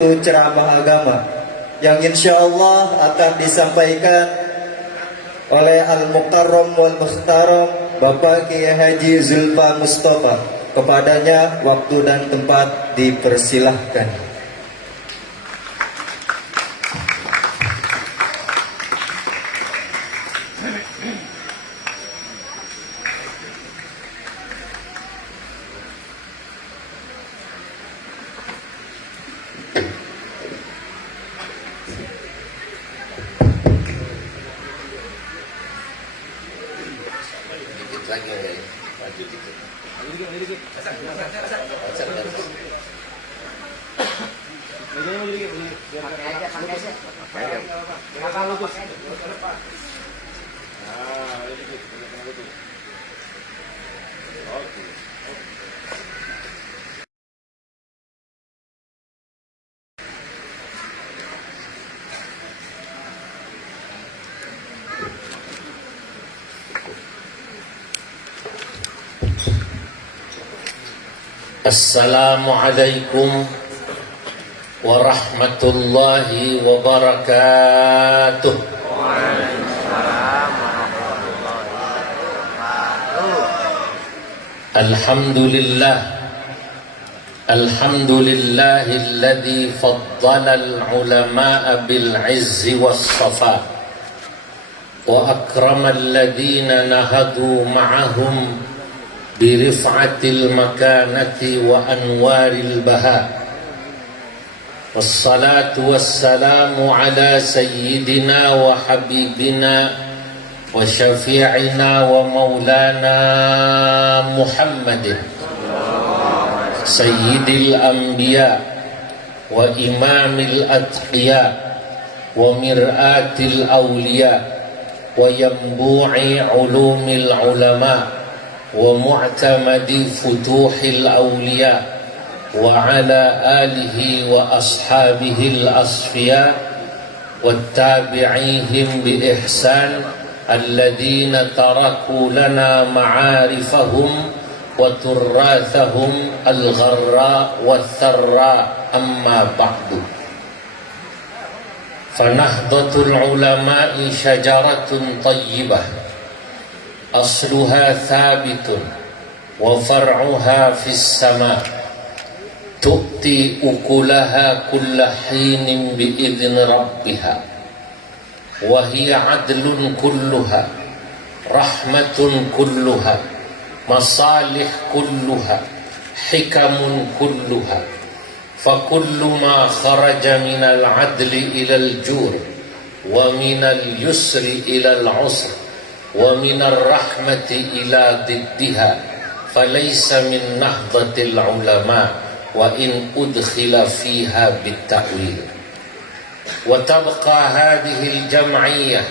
ceramah agama yang insya Allah akan disampaikan oleh Al-Mukarram wal Mukhtaram Bapak Kiai Haji Zulfa Mustafa. Kepadanya waktu dan tempat dipersilahkan. Assalamualaikum warahmatullahi wabarakatuh. Alhamdulillah, alhamdulillahilladzi faddala al-ulama'a bil 'izzi was-safa wa akrama alladhina nahadu ma'ahum birif'atil makanati wa anwaril baha. Wassalatu wassalamu ala sayyidina wa habibina wa syafi'ina wa maulana Muhammadin sayyidil anbiya wa imamil atqiya wa mir'atil awliya wa yambu'i ulumil ulama wa mu'tamadi futuhil awliya wa ala alihi wa ashabihil asfiya wa tabi'ihim bi ihsan alladhina taraku lana ma'arifahum wa turrathahum al-gharra wa tharra amma ba'du. Fanahdatul ulama'i syajaratun tayyibah asluha thabitun wa far'uha fis sama tu'ti ukulaha kulla hinin bi'idhin rabbiha wa hiya adlun kulluha rahmatun kulluha masalih kulluha hikamun kulluha fakullu ma kharaja minal adli ilal jur wa minal yusri ilal usr wa minar rahmati ila diddiha falaysa min nahdatil ulama wa in udkhila fiha bitta'wil. Wa tabqa hadhihi al-jam'iyyah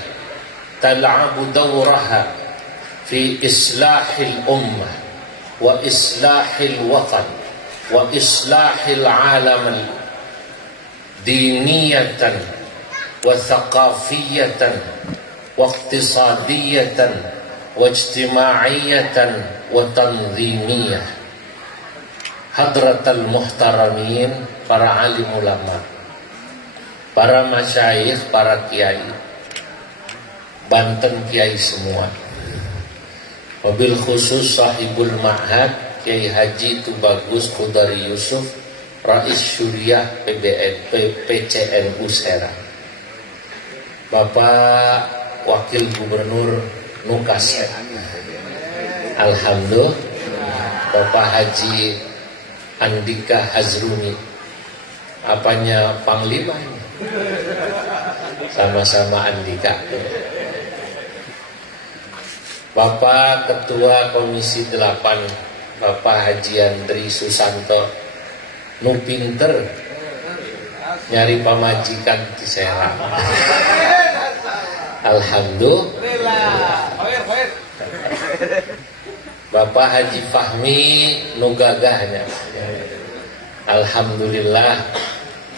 tal'abu dawraha fi islahil ummah wa islahil watan wa islahil alam diniyatan wa thaqafiyatan waqtisadiyatan wajtima'iyatan wa tanzimiyah. Hadratal muhtaramin, para alim ulama, para masyayikh, para kiai Banten, kiai semua, wabil khusus sahibul ma'had Kiai Haji Tubagus Qudari Yusuf, Rais Syuriah PCNU Serang, Bapak Wakil Gubernur Nukas, alhamdulillah, Bapak Haji Andika Hazrumi, apanya Panglima ini? Sama-sama Andika. Bapak Ketua Komisi 8 Bapak Haji Andri Susanto, nu pinter nyari pamajikan di Serang. Alhamdulillah. Bapak Haji Fahmi nu gagahnya. Alhamdulillah,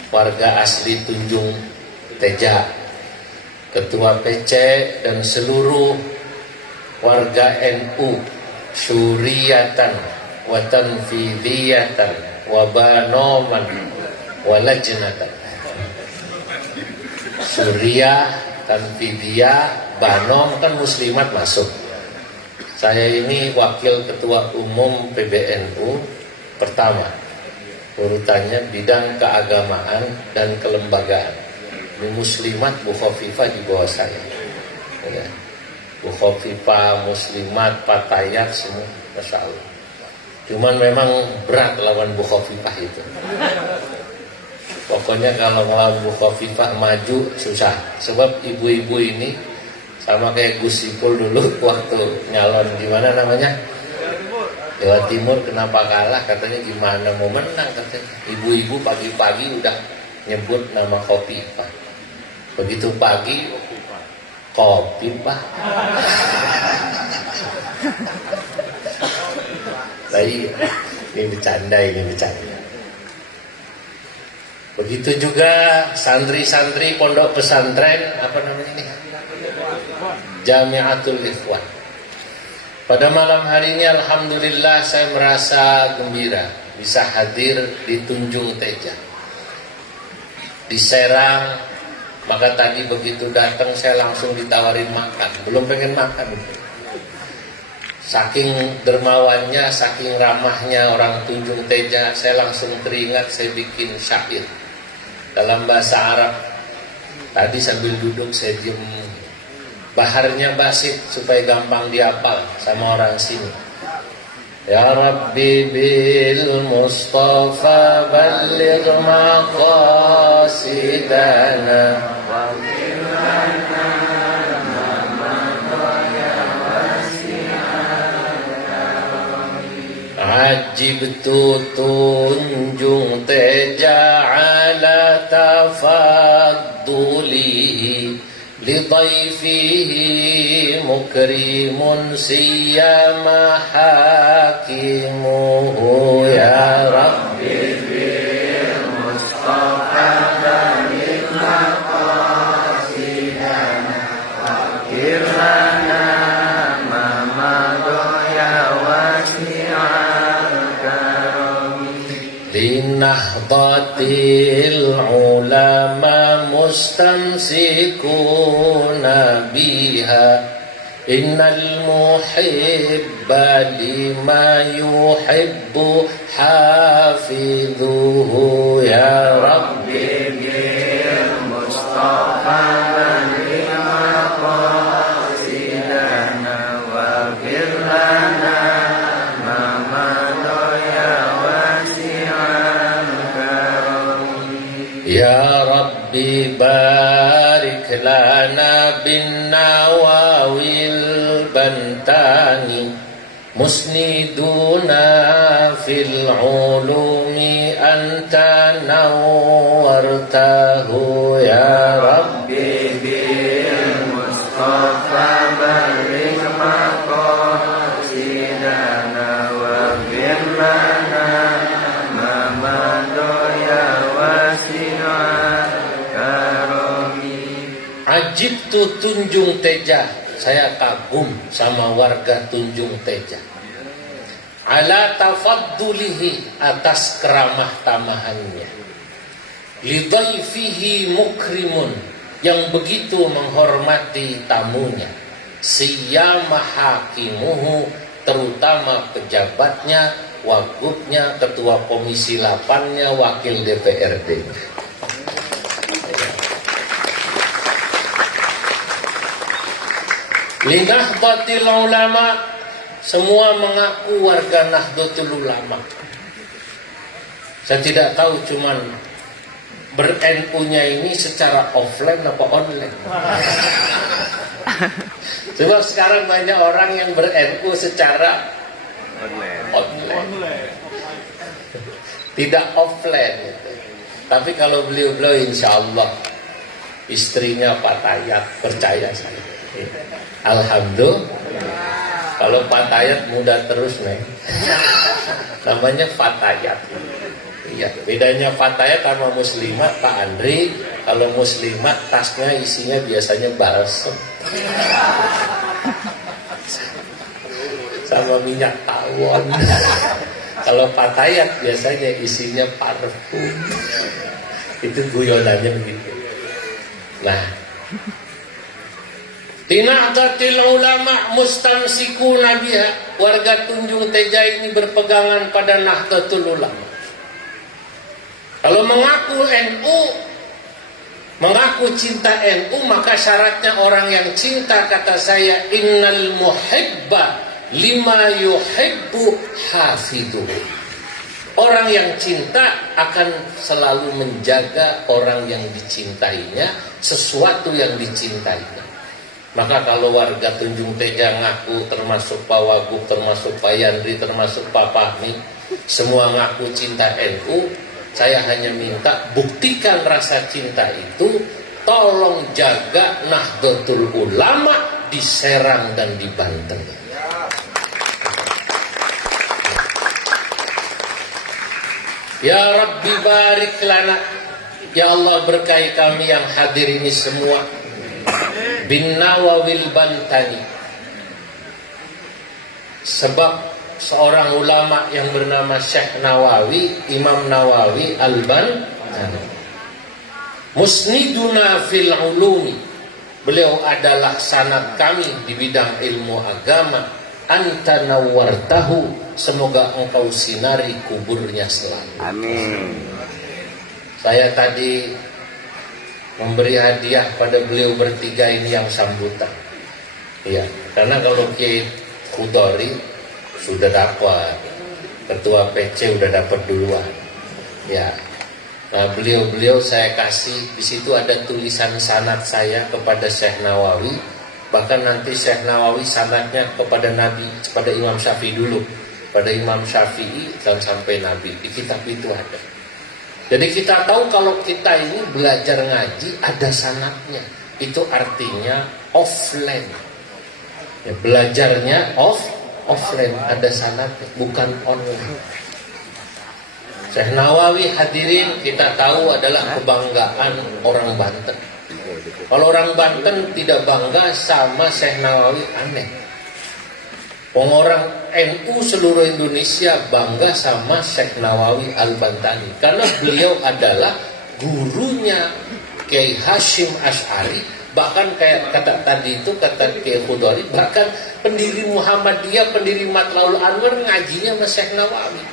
warga asli Tunjung Teja, Ketua PC dan seluruh warga NU syuriyatan wa tanfidiyatan wa banoman walajnatan. Suriah, Tanfidiyah, Banom kan muslimat masuk. Saya ini wakil ketua umum PBNU pertama. Urutannya bidang keagamaan dan kelembagaan. Ini muslimat, Bu Khofifah di bawah saya. Ya. Bu Khofifah, muslimat, Patayat semua, Masya Allah. Cuman memang berat lawan Bu Khofifah itu. Pokoknya kalau ngelawan Bu Khofifah maju susah. Sebab ibu-ibu ini sama kayak Gus Ipul dulu waktu nyalon di mana namanya? Jawa Timur, kenapa kalah? Katanya gimana mau menang katanya. Ibu-ibu pagi-pagi udah nyebut nama Khofifah. Begitu pagi Khofifah. Tadi ini bercanda. Begitu juga santri-santri pondok pesantren apa namanya ini? Jamiatul Ikhwan. Pada malam hari ini alhamdulillah saya merasa gembira bisa hadir di Tunjung Teja. Di Serang, maka tadi begitu datang saya langsung ditawarin makan. Belum pengen makan. Saking dermawannya, saking ramahnya orang Tunjung Teja, saya langsung teringat saya bikin syair dalam bahasa Arab. Tadi sambil duduk saya diem, baharnya basit supaya gampang dihafal sama orang sini. Ya Rabbi bil Mustafa balligh maqasidana Ajibtu Tunjung Teja ala tafaddulihi lidayfihi mukrimun siyama hakimuhu ya Rabbi bil Mustafa balligh maqasidana wakirlana Linahdatil ulama mustamsikuna biha Innal muhibba lima yuhibbu hafidhuhu ya Rabbi bil Mustafa balligh maqasidana wa firlana Ya Rabbi barik lana bin nawawil bantani musniduna fil ulumi anta nawwartahu ya Rabbi bil Mustafa barik maqasidana wa firlana Ajibtu Tunjung Teja, saya kagum sama warga Tunjung Teja. Ala tafaddulihi, atas keramah tamahannya. Lidayfihi mukrimun, yang begitu menghormati tamunya. Siyama hakimuhu, terutama pejabatnya, wagubnya, ketua komisi 8-nya, wakil DPRD. Linahdatil ulama, semua mengaku warga Nahdlatul Ulama. Saya tidak tahu cuman ber-NU-nya ini secara offline apa online. Coba sekarang banyak orang yang ber-NU secara online. Tidak offline. Tapi kalau beliau-beliau insya Allah istrinya Patayat, percaya saya. Alhamdulillah. Kalau Patayat muda terus nih. Namanya Fatayat. Iya, bedanya Fatayat sama muslimat Pak Andri. Kalau muslimat tasnya isinya biasanya balsem sama minyak tawon. Kalau Fatayat biasanya isinya parfum. Itu guyonannya begitu. Nah, tina'datil ulama mustamsikuna biha. Warga Tunjung Teja ini berpegangan pada Nahdlatul Ulama. Kalau mengaku NU, mengaku cinta NU, maka syaratnya orang yang cinta, kata saya, innal muhibba lima yuhibbu hafiduhu. Orang yang cinta akan selalu menjaga orang yang dicintainya, sesuatu yang dicintainya. Maka kalau warga Tunjung Teja ngaku, termasuk Pak Wagub, termasuk Pak Yandri, termasuk Pak Fahmi, semua ngaku cinta NU, saya hanya minta buktikan rasa cinta itu, tolong jaga Nahdlatul Ulama di Serang dan di Banten. Ya Rabbi barik lana. Ya Allah berkahi kami yang hadir ini semua. Bin Nawawil Bantani. Sebab seorang ulama yang bernama Syekh Nawawi, Imam Nawawi Al-Bantani, musniduna fil ulumi. Beliau adalah sanad kami di bidang ilmu agama. Anta nawwartahu, semoga engkau sinari kuburnya selalu. Amin. Saya tadi memberi hadiah pada beliau bertiga ini yang sambutan. Iya, karena kalau Kiai Khudori sudah dapat, ketua PC sudah dapat duluan. Ya. Nah, beliau saya kasih, di situ ada tulisan sanad saya kepada Syekh Nawawi. Bahkan nanti Syekh Nawawi sanadnya kepada Nabi, kepada Imam Syafi'i dulu, pada Imam Syafi'i dan sampai Nabi. Di kitab itu ada. Jadi kita tahu kalau kita ini belajar ngaji ada sanadnya. Itu artinya offline. Ya, belajarnya offline, ada sanadnya, bukan online. Syekh Nawawi hadirin kita tahu adalah kebanggaan orang Banten. Kalau orang Banten tidak bangga sama Syekh Nawawi, aneh. Orang NU seluruh Indonesia bangga sama Syekh Nawawi Al-Bantani, karena beliau adalah gurunya Kiai Hashim Asy'ari. Bahkan kayak kata tadi itu, kata Kiai Khudori, bahkan pendiri Muhammadiyah, pendiri Matlaul Anwar ngajinya sama Syekh Nawawi.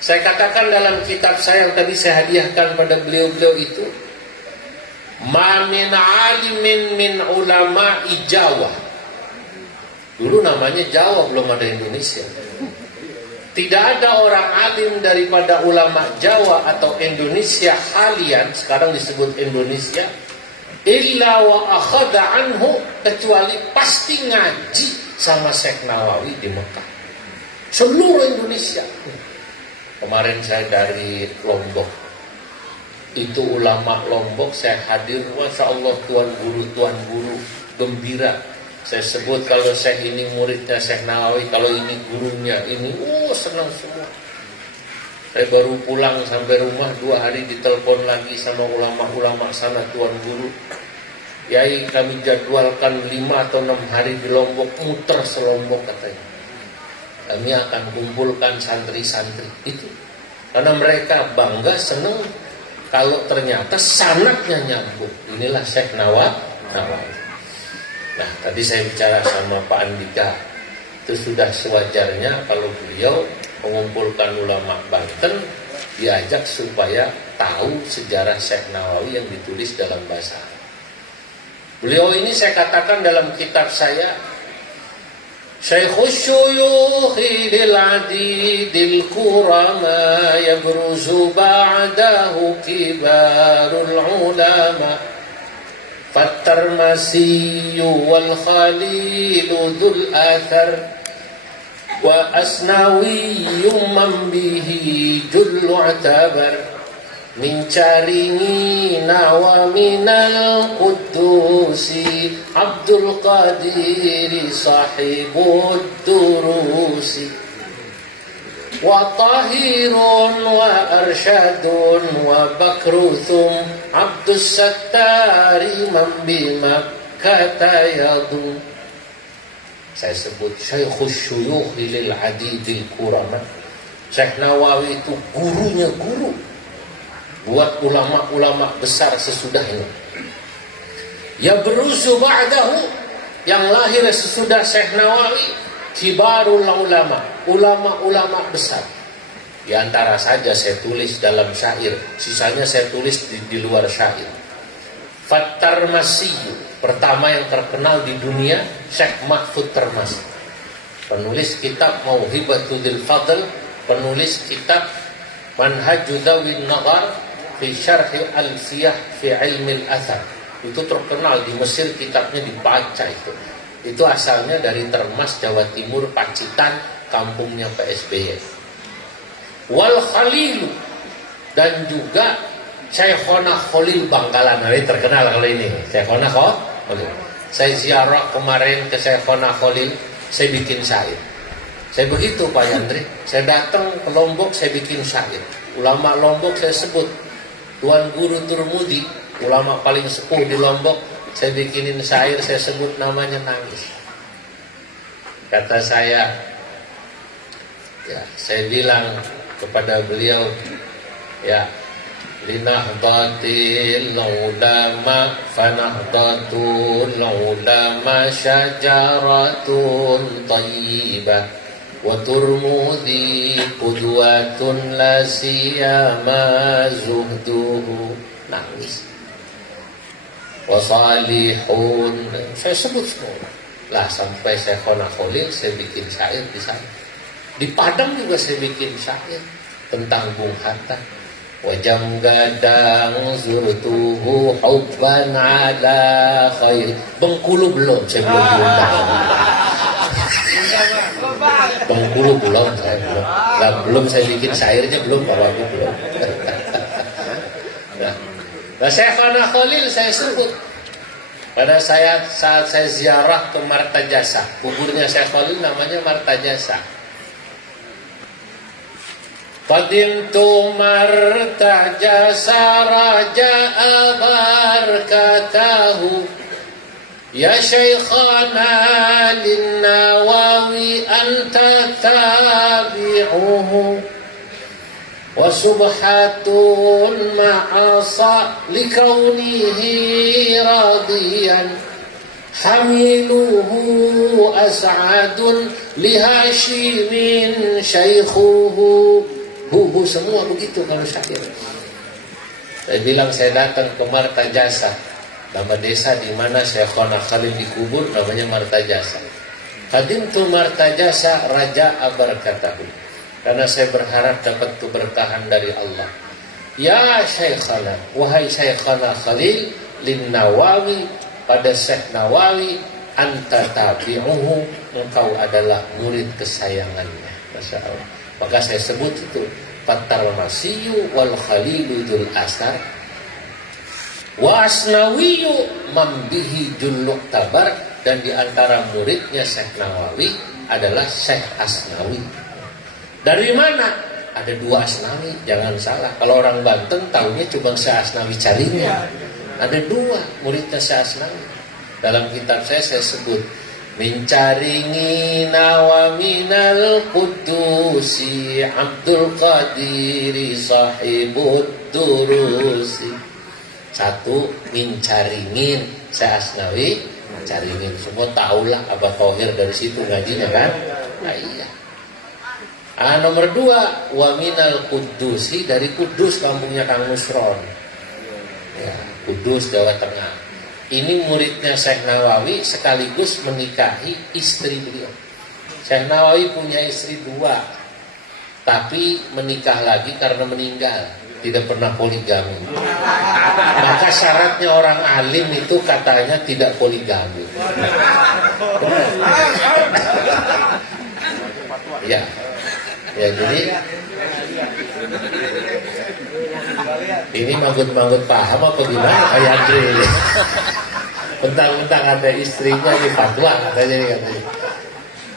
Saya katakan dalam kitab saya yang tadi saya hadiahkan pada beliau-beliau itu, ma min alimin min ulama Jawa. Dulu namanya Jawa, belum ada Indonesia. Tidak ada orang alim daripada ulama Jawa atau Indonesia halian, sekarang disebut Indonesia, illa wa akhadha anhu, kecuali pasti ngaji sama Syekh Nawawi di Mekah. Seluruh Indonesia. Kemarin saya dari Lombok, itu ulama Lombok saya hadir, Masya Allah, tuan guru gembira. Saya sebut kalau Syekh ini muridnya Syekh Nawawi, kalau ini gurunya ini, senang semua. Saya baru pulang sampai rumah 2 hari ditelepon lagi sama ulama-ulama sana, tuan guru, Yai kami jadwalkan 5 atau 6 hari di Lombok, muter selombok katanya. Kami akan kumpulkan santri-santri itu, karena mereka bangga, senang kalau ternyata sanadnya nyambung. Inilah Syekh Nawawi. Nah, tadi saya bicara sama Pak Andika, itu sudah sewajarnya kalau beliau mengumpulkan ulama Banten, diajak supaya tahu sejarah Syekh Nawawi yang ditulis dalam bahasa Arab. Beliau ini saya katakan dalam kitab saya, Syekhus syuyukhi lil adidil kurama yabruzu ba'dahu kibarul ulama فالترمسي والخليل ذو الآثر وأسنوي من به جل اعتبر من شارين ومن القدوس عبد القادر صاحب الدروس وطاهر وأرشد وبكر ثم عبد الستار من بمكة يضم. Saya sebut Syekhus syuyukh lil adidil kurama, Syekh Nawawi itu gurunya guru buat ulama-ulama besar sesudahnya. Ya beruzu ba'dahu, yang lahir sesudah Syekh Nawawi, kibarul ulama, ulama-ulama besar. Di antara saja saya tulis dalam syair, sisanya saya tulis di luar syair. At-Tarmasi, pertama yang terkenal di dunia, Syekh Mahfud Tarmasi, penulis kitab Mauhibatul Fadl, penulis kitab Manhaju Dzawin Nadhar fi Syarh Alfiyah fi Ilmi Al-Athar. Itu terkenal di Mesir, kitabnya dibaca itu. Itu asalnya dari Termas, Jawa Timur, Pacitan, kampungnya PSBY. Wal Khalilu, dan juga Syekhona Khalil Bangkalan. Ini terkenal kalau ini, Syekhona Khalil. Saya ziarah kemarin ke Syekhona Khalil, saya bikin syair. Saya begitu Pak Yandri, saya datang ke Lombok, saya bikin syair. Ulama Lombok saya sebut, Tuan Guru Turmudi, ulama paling sepuh di Lombok, saya bikinin syair, saya sebut namanya Nangis. Kata saya, ya, saya bilang kepada beliau, ya, linahdatil ulama fanahdatul ulama syajaratun tayyibah wa turmudi qudwatun la siyama zuhduhu. Nangis. Wasalihun, saya sebut semua lah, sampai Syekhona Khalil saya bikin syair di sana. Di Padang juga saya bikin syair tentang Bung Hatta. Wajam gadang zurtuhu hubban ala khair. Bengkulu belum, saya belum diundang. Bengkulu belum, saya belum. Nah, belum saya bikin syairnya belum, kalau aku belum. Nah, Syekhona Khalil saya sebut pada saat saya ziarah ke Martajasa. Kuburnya Syekh Khalil namanya Martajasa. Qadimtu Martajasa raja'a barakatahu ya Syekhana lin-Nawawi anta tabi'uhu wa subhatun ma'asa likaunihi radiyan hamiluhu as'adun lihashimin syaikhuhu. Bubu semua begitu kalau syair. Saya bilang saya datang ke Martajasa, nama desa di mana Syekhona Khalil dikubur namanya Martajasa. Qadimtu Martajasa raja'a barakatahu, karena saya berharap dapat keberkahan dari Allah. Ya Syekhana, wahai Syekhana Khalil, lin Nawawi, pada Syekh Nawawi, anta tabi'uhu, engkau adalah murid kesayangannya. Masya Allah. Maka saya sebut itu At-Tarmasiyu wal Khalilu dzul asar wa Asnawiyu mambihi juluk tabar, dan di antara muridnya Syekh Nawawi adalah Syekh Asnawi. Dari mana? Ada dua Asnawi, jangan salah. Kalau orang Banten tahunya cuma Syekh Asnawi carinya. Ada dua muridnya Syekh Asnawi. Dalam kitab saya sebut Mincaringi nawaminal kudusi Abdul Qadiri sahibud durusi. Satu, mincaringin Syekh Asnawi, caringin. Semua tahulah Abah Thohir dari situ ngajinya kan? Nah iya. Nomor dua, waminal kudusi, dari Kudus, kampungnya Kang Nusron, ya, Kudus, Jawa Tengah. Ini muridnya Syekh Nawawi sekaligus menikahi istri beliau. Syekh Nawawi punya istri dua, tapi menikah lagi karena meninggal, tidak pernah poligami. Maka syaratnya orang alim itu katanya tidak poligami. Ya, ya jadi ini manggut-manggut paham apa gimana kayak Andre? Bentang-bentang ada istrinya di fatwa katanya.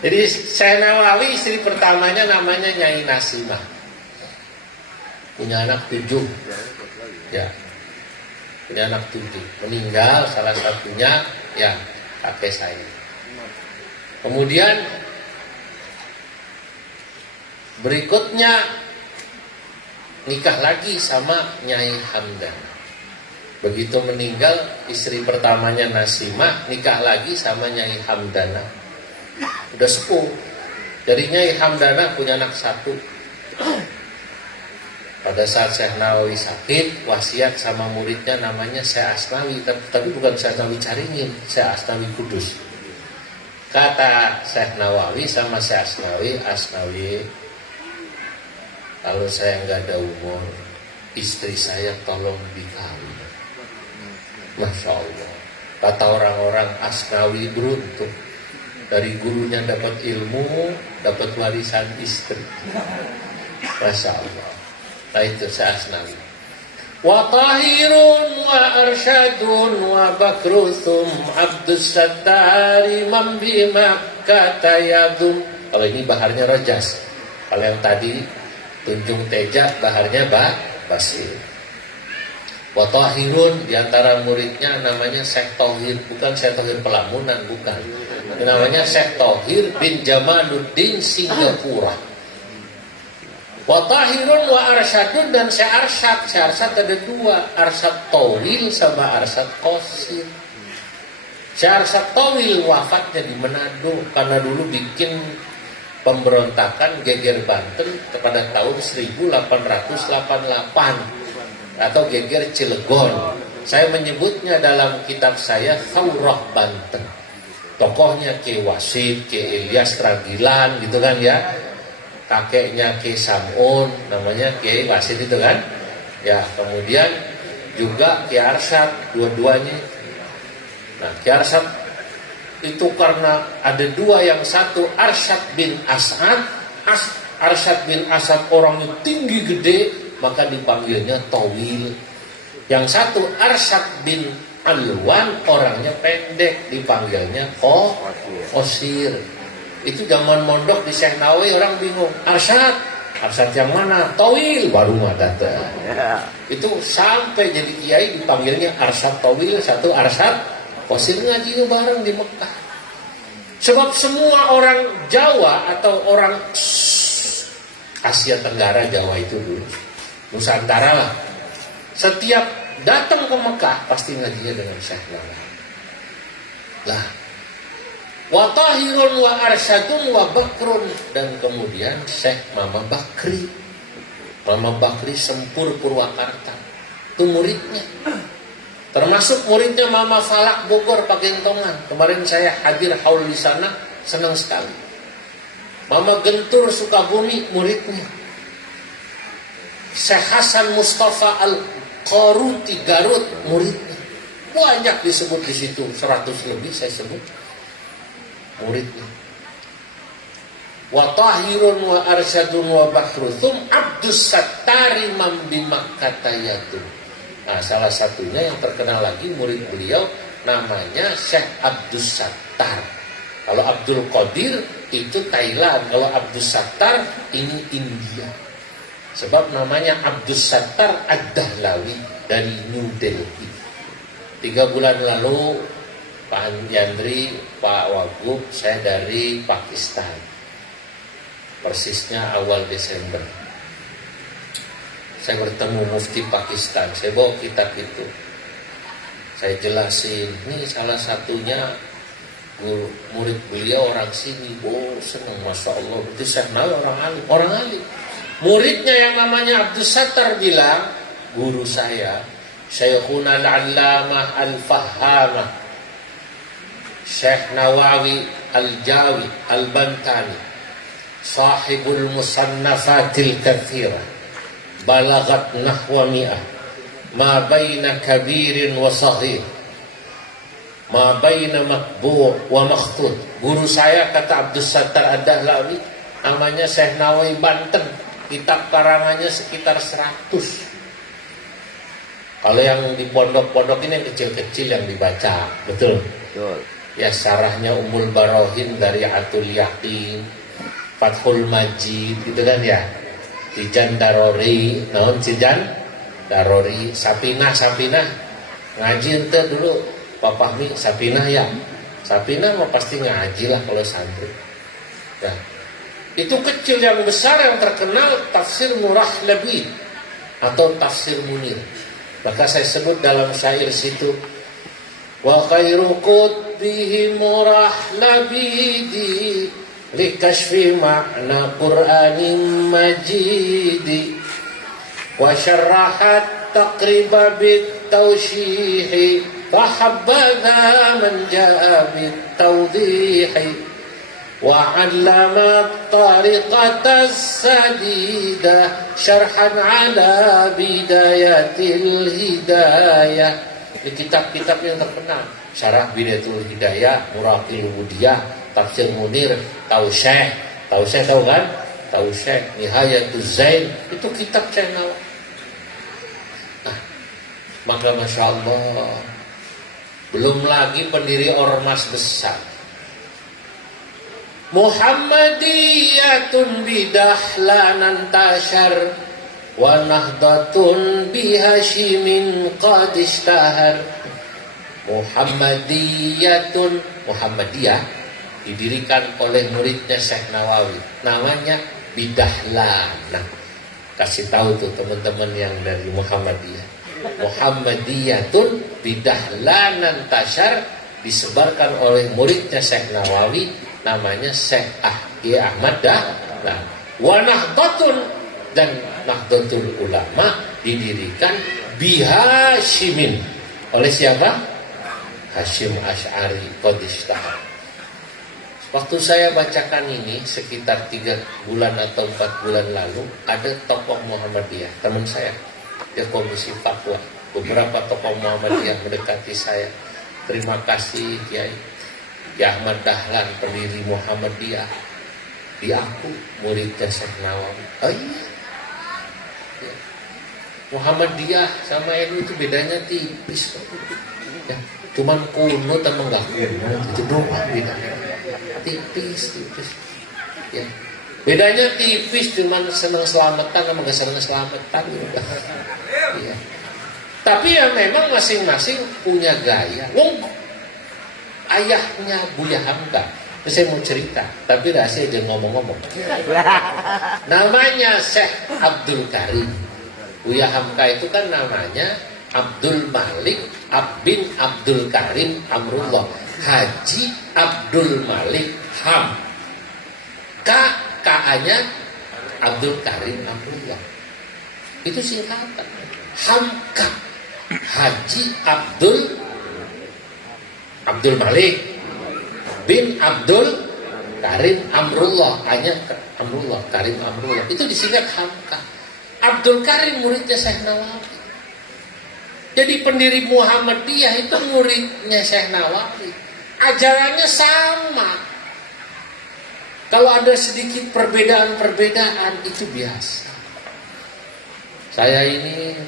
Jadi Syekh Nawawi istri pertamanya namanya Nyai Nasimah, punya anak 7, ya, punya anak 7, meninggal salah satunya ya kakek saya. Kemudian Berikutnya nikah lagi sama Nyai Hamdan. Begitu meninggal istri pertamanya Nasimah, nikah lagi sama Nyai Hamdana. Udah sepuh. Jadi Nyai Hamdana punya anak satu. Pada saat Syekh Nawawi sakit, wasiat sama muridnya namanya Syekh Asnawi, tapi bukan Syekh Nawawi Caringin, Syekh Asnawi Kudus. Kata Syekh Nawawi sama Syekh Asnawi, kalau saya nggak ada umur, istri saya tolong dikawin. Masya Allah. Kata orang-orang, Asnawi beruntung. Dari gurunya dapat ilmu, dapat warisan istri. Masya Allah. Nah itu Syekh Asnawi. Wa tahirun wa arsyadun wa bakruthum abdus sattari man bima katayadum. Kalau ini baharnya Rojas. Kalau yang tadi Tunjung Teja baharnya Basir. Wa tahirun diantara muridnya namanya Syekh Tauhir, bukan Syekh Tauhir Pelamunan, bukan. Namanya Syekh Tauhir bin Jamaluddin Singapura. Wa tahirun wa arsyadun dan Syekh Arsyad. Syekh Arsyad ada dua, Arsyad Tawil sama Arsyad Qasir. Syekh Arsyad Tawil wafatnya di Manado karena dulu bikin pemberontakan geger Banten pada tahun 1888 atau geger Cilegon. Saya menyebutnya dalam kitab saya Thawrah Banten. Tokohnya Ki Wasid, Ki Ilyas Tragilan gitu kan ya. Kakeknya Ki Samun, namanya Ki Wasid itu kan. Ya, kemudian juga Ki Arsyad, dua-duanya. Nah, Ki Arsyad itu karena ada dua, yang satu Arsyad bin As'ad. Arsyad bin As'ad orangnya tinggi gede, maka dipanggilnya Tawil. Yang satu Arsyad bin Alwan orangnya pendek, dipanggilnya Qasir. Itu zaman mondok di Syekh Nawawi orang bingung. Arsyad yang mana? Tawil baru datang. Itu sampai jadi kiai dipanggilnya Arsyad Tawil, satu Arsyad Qasir, ngaji bareng di Mekah. Sebab semua orang Jawa atau orang Asia Tenggara, Jawa itu dulu Nusantara lah, setiap datang ke Mekah pasti ngajinya dengan Syekh Nawawi. Lah, wa tahirun wa arsyadun wa bakrun, dan kemudian Syekh Mama Bakri Sempur Purwakarta, itu muridnya. Termasuk muridnya Mama Falak Bogor Pagentongan. Kemarin saya hadir haul di sana, senang sekali. Mama Gentur Sukabumi muridnya. Syekh Hasan Mustafa Al-Qaruti Garut muridnya. Banyak disebut di situ, 100 lebih saya sebut muridnya. Wa tahirun wa arsyadun wa bakhruthum abdus sattari man bimakkatayatun. Nah, salah satunya yang terkenal lagi murid beliau namanya Syekh Abdus Sattar. Kalau Abdul Qadir itu Thailand, kalau Abdus Sattar ini India. Sebab namanya Abdus Sattar Ad-Dahlawi dari New Delhi. 3 bulan lalu Pak Yandri, Pak Wagub, saya dari Pakistan. Persisnya awal Desember. Saya bertemu mufti Pakistan, saya bawa kitab itu. Saya jelasin, ini salah satunya guru, murid beliau orang sini. Oh, senang, Masya Allah. Berarti Syekh Nawawi orang alim. Muridnya yang namanya Abdus Sattar bilang, guru saya, Syekhuna Al-Allamah Al-Fahamah, Syekh Nawawi Al-Jawi Al-Bantani, Sahibul Musannafatil Kathirah, balagat nahwa mi'ah, ma baina kabirin wa saghir, ma baina matbu' wa makhtut. Guru saya kata Abdus Sattar Ad-Dahlawi, namanya Syekh Nawawi Banten, kitab karangannya sekitar 100. Kalau yang di pondok-pondok ini yang kecil-kecil yang dibaca, betul? Betul. Ya, syarahnya Ummul Barohin dari Atul Yaqin, Fathul Majid gitu kan ya. Tijan Darori, naon Tijan Darori, Sapinah ngaji ente dulu Pak Fahmi, Sapinah ya. Sapinah mah pasti ngaji lah kalau santri. Ya. Itu kecil, yang besar yang terkenal tafsir Murah Labid atau tafsir Munir. Maka saya sebut dalam syair situ, wa khairu qutbihi Murah Labidi likashfi makna Qur'anin majidi wa syarrahat taqriba bit tawshihi fahabbadha man ja'a bit tawdihi وعلم الطريقة السديدة شرحا على بداية الهداية. Ini kitab-kitab yang terkenal, Syarah Bidayatul Hidayah, Muraqil Wudiyah, Tafsir Munir, Tausyekh tahu kan? Tausyekh, Nihayatul Zain, itu kitab channel. Nah, maka Masya Allah, belum lagi pendiri ormas besar, Muhammadiyatun bidahlanan tashar wa nahdatun bihashimin qad ishtahar. Muhammadiyah didirikan oleh muridnya Syekh Nawawi, namanya Bidahlan. Nah, kasih tahu tuh teman-teman yang dari Muhammadiyah. Muhammadiyatun bidahlanan tashar disebarkan oleh muridnya Syekh Nawawi, namanya Syekh Ahmad Dahlan. Wa Nahdlatun, dan Nahdlatul Ulama didirikan bihashimin, oleh siapa? Hashim Asy'ari Qadishtahar. Waktu saya bacakan ini sekitar 3 bulan atau 4 bulan lalu, ada tokoh Muhammadiyah, teman saya, dia komisi fatwa. Beberapa tokoh Muhammadiyah mendekati saya, terima kasih Kiai. Ya Ahmad Dahlan, pendiri Muhammadiyah, diaku muridnya Syekh Nawawi. Oh iya, ya. Muhammadiyah sama NU itu bedanya tipis, ya. Cuman kuno tapi enggak kuno, itu doang bedanya. Tipis. Ya. Bedanya tipis, cuman senang selamatan sama enggak senang selamatan. Ya. Tapi ya memang masing-masing punya gaya. Ayahnya Buya Hamka, saya mau cerita, tapi rahasia jangan ngomong-ngomong. Namanya Syekh Abdul Karim. Buya Hamka itu kan namanya Abdul Malik bin Abdul Karim Amrullah, Haji Abdul Malik Ham. K-nya Abdul Karim Amrullah. Itu singkatan. Hamka, Haji Abdul Malik bin Abdul Karim Amrullah, hanya Amrullah, Karim Amrullah, itu disingkat Hamka. Abdul Karim muridnya Syekh Nawawi. Jadi pendiri Muhammadiyah itu muridnya Syekh Nawawi. Ajarannya sama. Kalau ada sedikit perbedaan itu biasa. Saya ini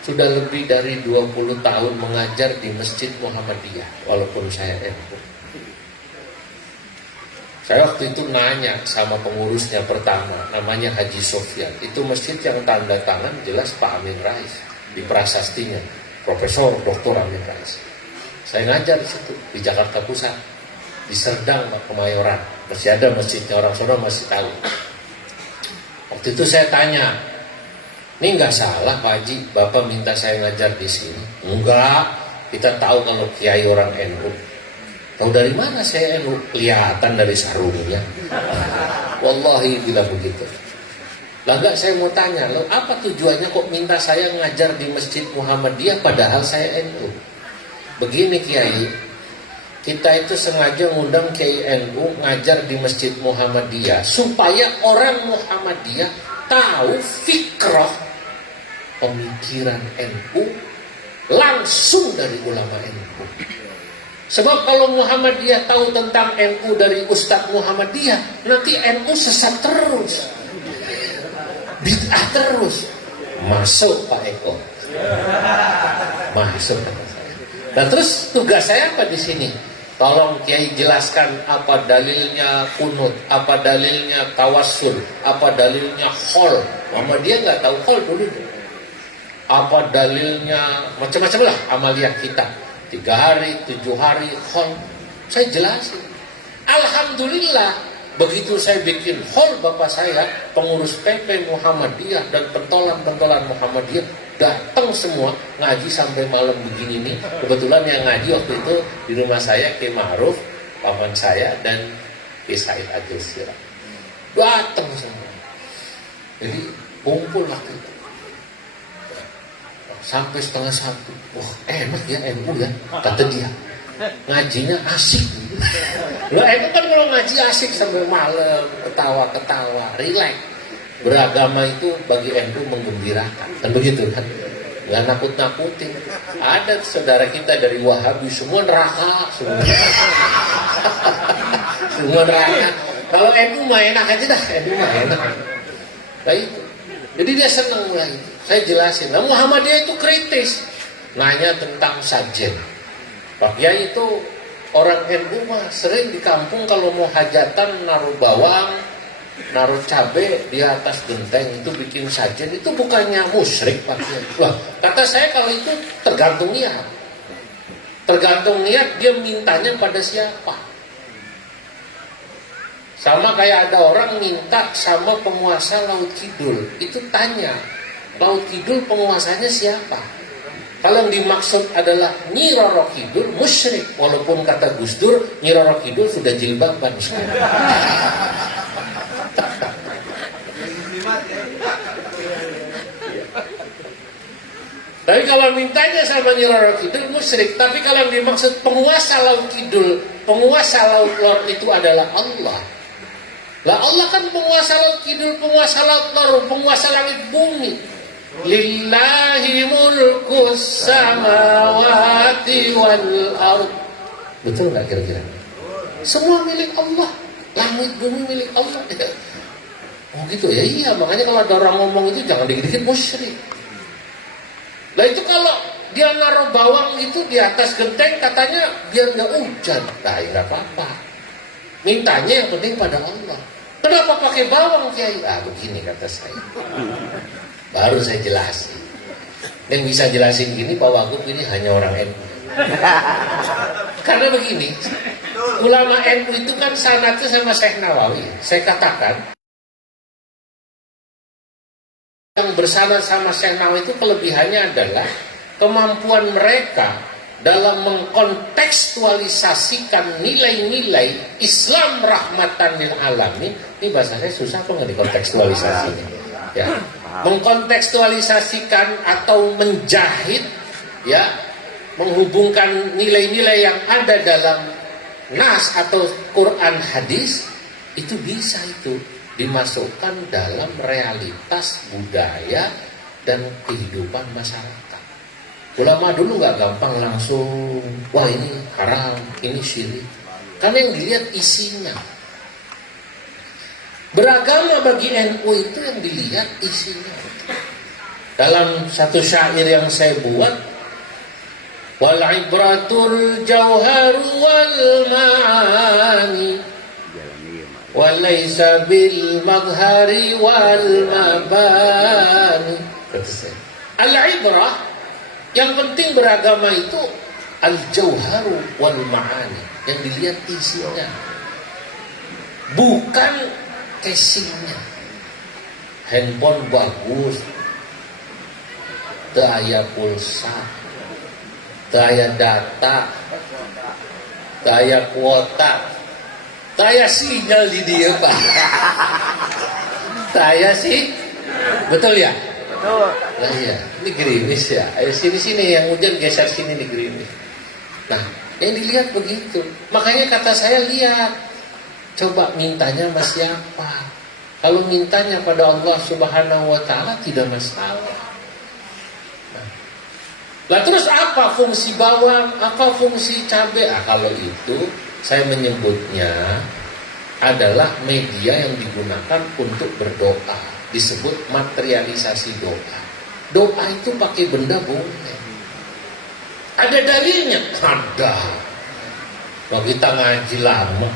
sudah lebih dari 20 tahun mengajar di Masjid Muhammadiyah, walaupun saya NU. Saya waktu itu nanya sama pengurusnya pertama, namanya Haji Sofyan. Itu masjid yang tanda tangan jelas Pak Amin Rais, di prasastinya Profesor Dr. Amin Rais. Saya ngajar di situ, di Jakarta Pusat, di Serdang, Kemayoran. Masih ada masjidnya, orang sana masih tahu. Waktu itu saya tanya, ini nggak salah Pak Haji, Bapak minta saya ngajar di sini? Enggak, kita tahu kalau Kiai orang NU. Tahu dari mana saya NU? Kelihatan dari sarungnya. Wallahi bilang begitu. Lah enggak, saya mau tanya, lo apa tujuannya kok minta saya ngajar di Masjid Muhammadiyah padahal saya NU? Begini Kiai, kita itu sengaja ngundang Kiai NU ngajar di Masjid Muhammadiyah supaya orang Muhammadiyah tahu fikrah pemikiran NU langsung dari ulama NU. Sebab kalau Muhammadiyah tahu tentang NU dari Ustadz Muhammadiyah, nanti NU sesat terus, bid'ah terus. Masuk Pak Eko, masuk. Nah terus tugas saya apa di sini? Tolong Kiai jelaskan apa dalilnya kunut, apa dalilnya tawassul, apa dalilnya khol. Muhammadiyah nggak tahu khol dulu. Apa dalilnya, macam-macam lah amaliyah kita, 3 hari, 7 hari khol. Saya jelasin. Alhamdulillah Begitu saya bikin hall, bapak saya, pengurus PP Muhammadiyah dan pentolan-pentolan Muhammadiyah datang semua ngaji sampai malam begini nih. Kebetulan yang ngaji waktu itu di rumah saya Ki Ma'ruf, paman saya, dan Ki Said Agil Sirah. Datang semua. Jadi kumpul lah kita. Sampai 12:30. Wah, enak ya NU ya, kata dia. Ngajinya asik. Loh, itu kan kalau ngaji asik sampai malam, ketawa-ketawa, rileks. Beragama itu bagi NU menggembirakan, kan begitu kan? Nggak nakut-nakutin. Ada saudara kita dari Wahabi semua neraka, semua neraka. Kalau NU mah enak aja dah, NU mah enak. Nah itu, jadi dia senang lah itu. Saya jelasin. Nah Muhammadiyah itu kritis, nanya tentang sajen. Pak Kiai itu orang NU mah sering di kampung kalau mau hajatan naruh bawang, naruh cabai di atas genteng itu bikin sajen, itu bukannya musyrik Pak Kiai. Wah, kata saya kalau itu tergantung niat. Tergantung niat dia mintanya pada siapa. Sama kayak ada orang minta sama penguasa Laut Kidul, itu tanya, Laut Kidul penguasanya siapa? Kalau yang dimaksud adalah Nyi Roro Kidul, musyrik. Walaupun kata Gus Dur, Nyi Roro Kidul sudah jilbaban sekarang. Tapi kalau mintanya sama Nyi Roro Kidul, musyrik. Tapi kalau yang dimaksud penguasa Laut Kidul, penguasa Laut Lor itu adalah Allah. Lah Allah kan penguasa Laut Kidul, penguasa Laut Lor, penguasa langit bumi. Lillahi mulkus samawati wal ard. Betul nggak kira-kira? Semua milik Allah, langit bumi milik Allah. Oh gitu ya, iya. Makanya kalau ada orang ngomong itu jangan dikit-dikit musyrik. Nah itu kalau dia naruh bawang itu di atas genteng katanya biar nggak hujan, nah nggak apa-apa. Mintanya yang penting pada Allah. Kenapa pakai bawang Kiai? Ah begini kata saya. Baru saya jelasin. Yang bisa jelasin gini Pak Wagub ini hanya orang NU. Karena begini, ulama NU itu kan sanadnya sama Syekh Nawawi. Saya katakan yang bersanad sama Syekh Nawawi itu kelebihannya adalah kemampuan mereka dalam mengkontekstualisasikan nilai-nilai Islam rahmatan lil alamin. Ini bahasanya susah kok nggak dikontekstualisasinya. Ya, mengkontekstualisasikan atau menjahit, ya, menghubungkan nilai-nilai yang ada dalam nas atau Quran hadis itu bisa itu dimasukkan dalam realitas budaya dan kehidupan masyarakat. Ulama dulu nggak gampang langsung, wah ini haram, ini syirik. Karena yang dilihat isinya. Beragama bagi NU itu yang dilihat isinya. Dalam satu syair yang saya buat, wal ibratul jauharu wal ma'ani walaysa bil madhari wal mabani. Al ibrah, yang penting beragama itu al jauharu wal ma'ani, yang dilihat isinya, bukan casingnya. Handphone bagus, daya pulsa, daya data, daya kuota, daya sinyal di dia Pak. Daya sih, betul ya? Betul. Nah iya, ini gerimis ya. Ayo sini yang hujan geser sini nih gerimis. Nah, yang dilihat begitu. Makanya kata saya lihat. Coba mintanya sama siapa? Kalau mintanya pada Allah Subhanahu wa Ta'ala tidak masalah. Lah terus apa fungsi bawang? Apa fungsi cabai? Kalau itu saya menyebutnya adalah media yang digunakan untuk berdoa. Disebut materialisasi doa. Doa itu pakai benda boleh. Ada dalilnya? Ada. Kalau kita ngaji lama,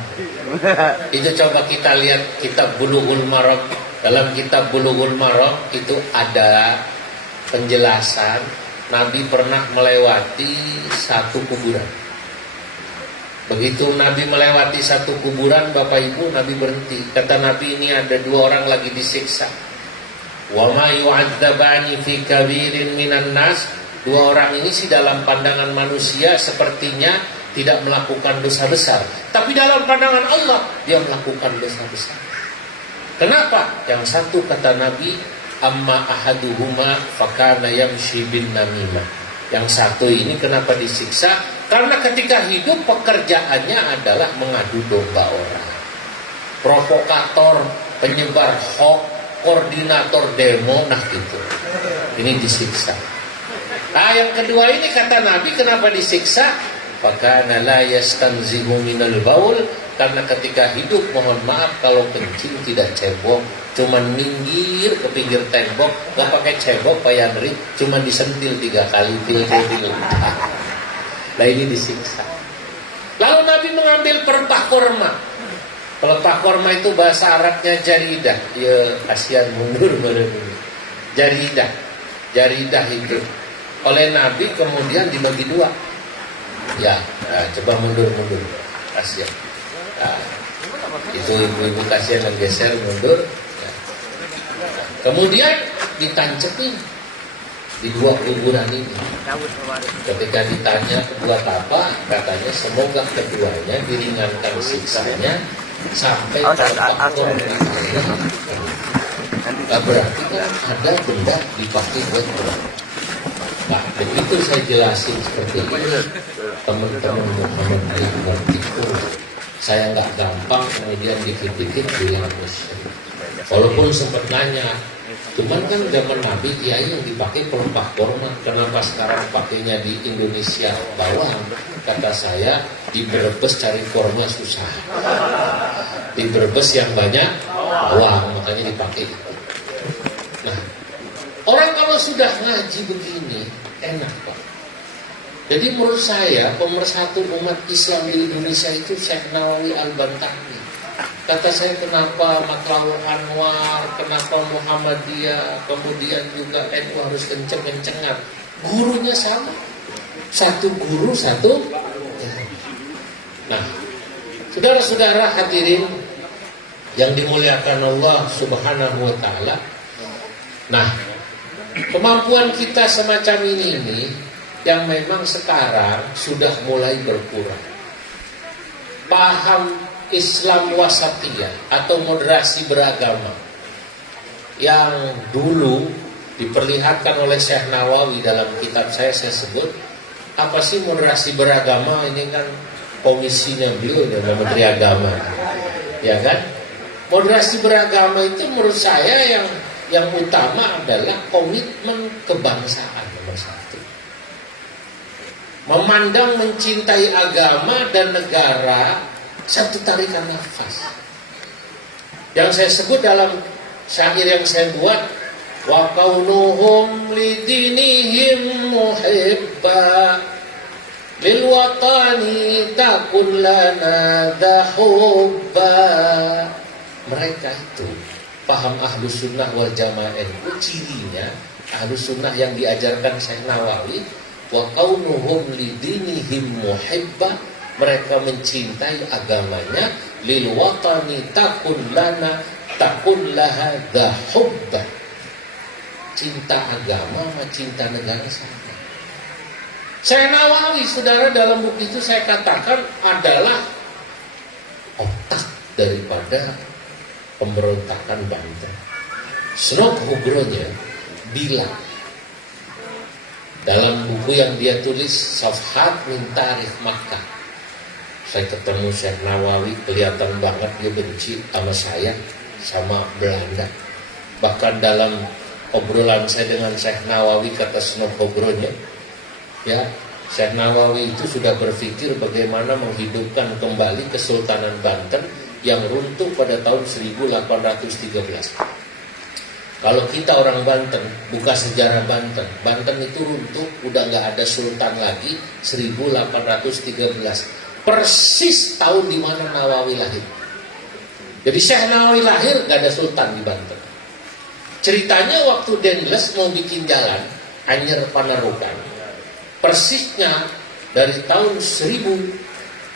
itu coba kita lihat kitab Bulughul Maram. Dalam kitab Bulughul Maram itu ada penjelasan Nabi pernah melewati satu kuburan. Begitu Nabi melewati satu kuburan, Bapak Ibu, Nabi berhenti. Kata Nabi, ini ada dua orang lagi disiksa. Wa ma yu'adzabani fi kabirin minan nas. Dua orang ini sih dalam pandangan manusia sepertinya tidak melakukan dosa besar, tapi dalam pandangan Allah dia melakukan dosa besar. Kenapa? Yang satu kata Nabi, amma ahaduhuma fakana yamshi bin namimah. Yang satu ini kenapa disiksa? Karena ketika hidup pekerjaannya adalah mengadu domba orang, provokator, penyebar hoax, koordinator demo, nah gitu. Ini disiksa. Nah, yang kedua ini kata Nabi kenapa disiksa? Fakana la yastanzihu minal baul. Karena ketika hidup, mohon maaf kalau kencing tidak cebok, cuman minggir ke pinggir tembok, nggak pakai cebok Pak Yandri, cuman disentil 3 kali pil. Nah ini disiksa. Lalu Nabi mengambil pelepah korma. Pelepah korma itu bahasa Arabnya jaridah. Ya kasihan mundur. Jaridah itu oleh Nabi kemudian dibagi 2. Ya, nah, coba mundur. Kasihan. Nah, itu ibu-ibu kasihan yang geser mundur. Ya. Kemudian ditancepin di 2 kuburan ini. Ketika ditanya buat apa, katanya semoga keduanya diringankan siksanya sampai terpaksa. Nah, berarti kan ada benda dipakai buat berat. Nah, begitu saya jelasin seperti ini, teman-teman Muhammad ngerti. Saya nggak gampang kemudian dikit-dikit bilang musyrik. Walaupun sempat nanya, cuman kan zaman Nabi kiai yang dipakai pelepah korma, kenapa sekarang pakainya di Indonesia bawang? Kata saya, di Brebes cari korma susah. Di Brebes yang banyak bawang, makanya dipakai itu. Nah, orang kalau sudah ngaji begini enak Pak. Jadi menurut saya pemersatu umat Islam di Indonesia itu Syekh Nawawi Al-Bantani. Kata saya kenapa Matlabul Anwar, kenapa Muhammadiyah, kemudian juga NU harus kenceng-kencengan. Gurunya sama. Satu guru, satu. Nah, saudara-saudara hadirin yang dimuliakan Allah Subhanahu wa taala. Nah, kemampuan kita semacam ini yang memang sekarang sudah mulai berkurang. Paham Islam wasatiyah atau moderasi beragama yang dulu diperlihatkan oleh Syekh Nawawi dalam kitab saya sebut, apa sih moderasi beragama? Ini kan komisinya beliau dengan Menteri Agama, ya kan? Moderasi beragama itu menurut saya yang utama adalah komitmen kebangsaan nomor 1. Memandang, mencintai agama dan negara satu tarikan nafas. Yang saya sebut dalam syair yang saya buat, wa kaunuhum lidinihim muhibba lil watani takun lana dhahubba. Mereka itu paham Ahlus Sunnah wal Jamaah NU, cirinya Ahlus Sunnah yang diajarkan Syekh Nawawi, wa kaunuhum lidinihim muhibba, mereka mencintai agamanya, lil watani takun lana takun laha dhahubba. Cinta agama sama cinta negara sama. Syekh Nawawi, saudara, dalam buku itu saya katakan adalah otak daripada pemberontakan Banten. Snok Hugronya bilang dalam buku yang dia tulis Safhat min Tarikh Makkah, saya ketemu Syekh Nawawi, kelihatan banget dia benci sama saya, sama Belanda. Bahkan dalam obrolan saya dengan Syekh Nawawi, kata Snok Hugronya, ya, Syekh Nawawi itu sudah berpikir bagaimana menghidupkan kembali Kesultanan Banten yang runtuh pada tahun 1813. Kalau kita orang Banten, buka sejarah Banten, Banten itu runtuh, udah nggak ada sultan lagi, 1813. Persis tahun di mana Nawawi lahir. Jadi Syekh Nawawi lahir, nggak ada sultan di Banten. Ceritanya waktu Dendles mau bikin jalan, Anyer Panarukan, persisnya dari tahun 1813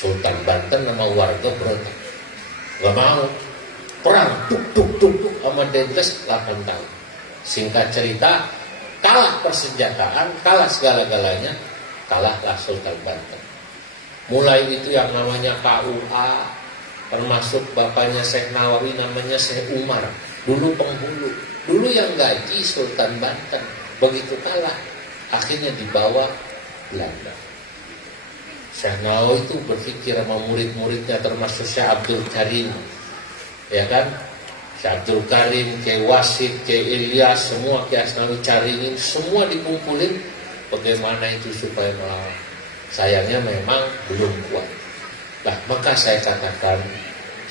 Sultan Banten sama warga berontak, gak mau perang, tuk sama Dentes 8 tahun. Singkat cerita, kalah persenjataan, kalah segala-galanya, kalahlah Sultan Banten. Mulai itu yang namanya KUA, termasuk bapaknya Syekh Nawawi namanya Syekh Umar, dulu penghulu, dulu yang gaji Sultan Banten. Begitu kalah, akhirnya dibawa Belanda. Syekh Nawawi itu berpikir sama murid-muridnya, termasuk Syekh Abdul Karim, ya kan? Syekh Abdul Karim, Kiai Wasid, Kiai Ilyas, semua Kiai Asnawi Caringin, semua dikumpulin bagaimana itu supaya melawan. Sayangnya memang belum kuat. Nah, maka saya katakan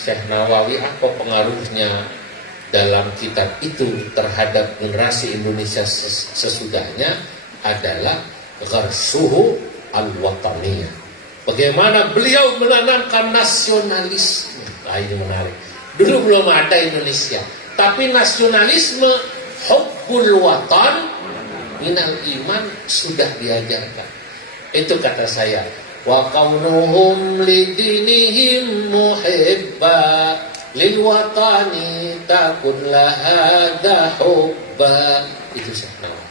Syekh Nawawi apa pengaruhnya dalam kitab itu terhadap generasi Indonesia sesudahnya adalah gharsuhu al-wataniyah. Bagaimana beliau menanamkan nasionalisme. Nah, ini menarik. Dulu belum ada Indonesia, tapi nasionalisme, hubbul watan minal iman sudah diajarkan. Itu kata saya, wa kaunuhum lidinihim muhibba lil watani takun lahada hubba. Itu Syekh Nawawi.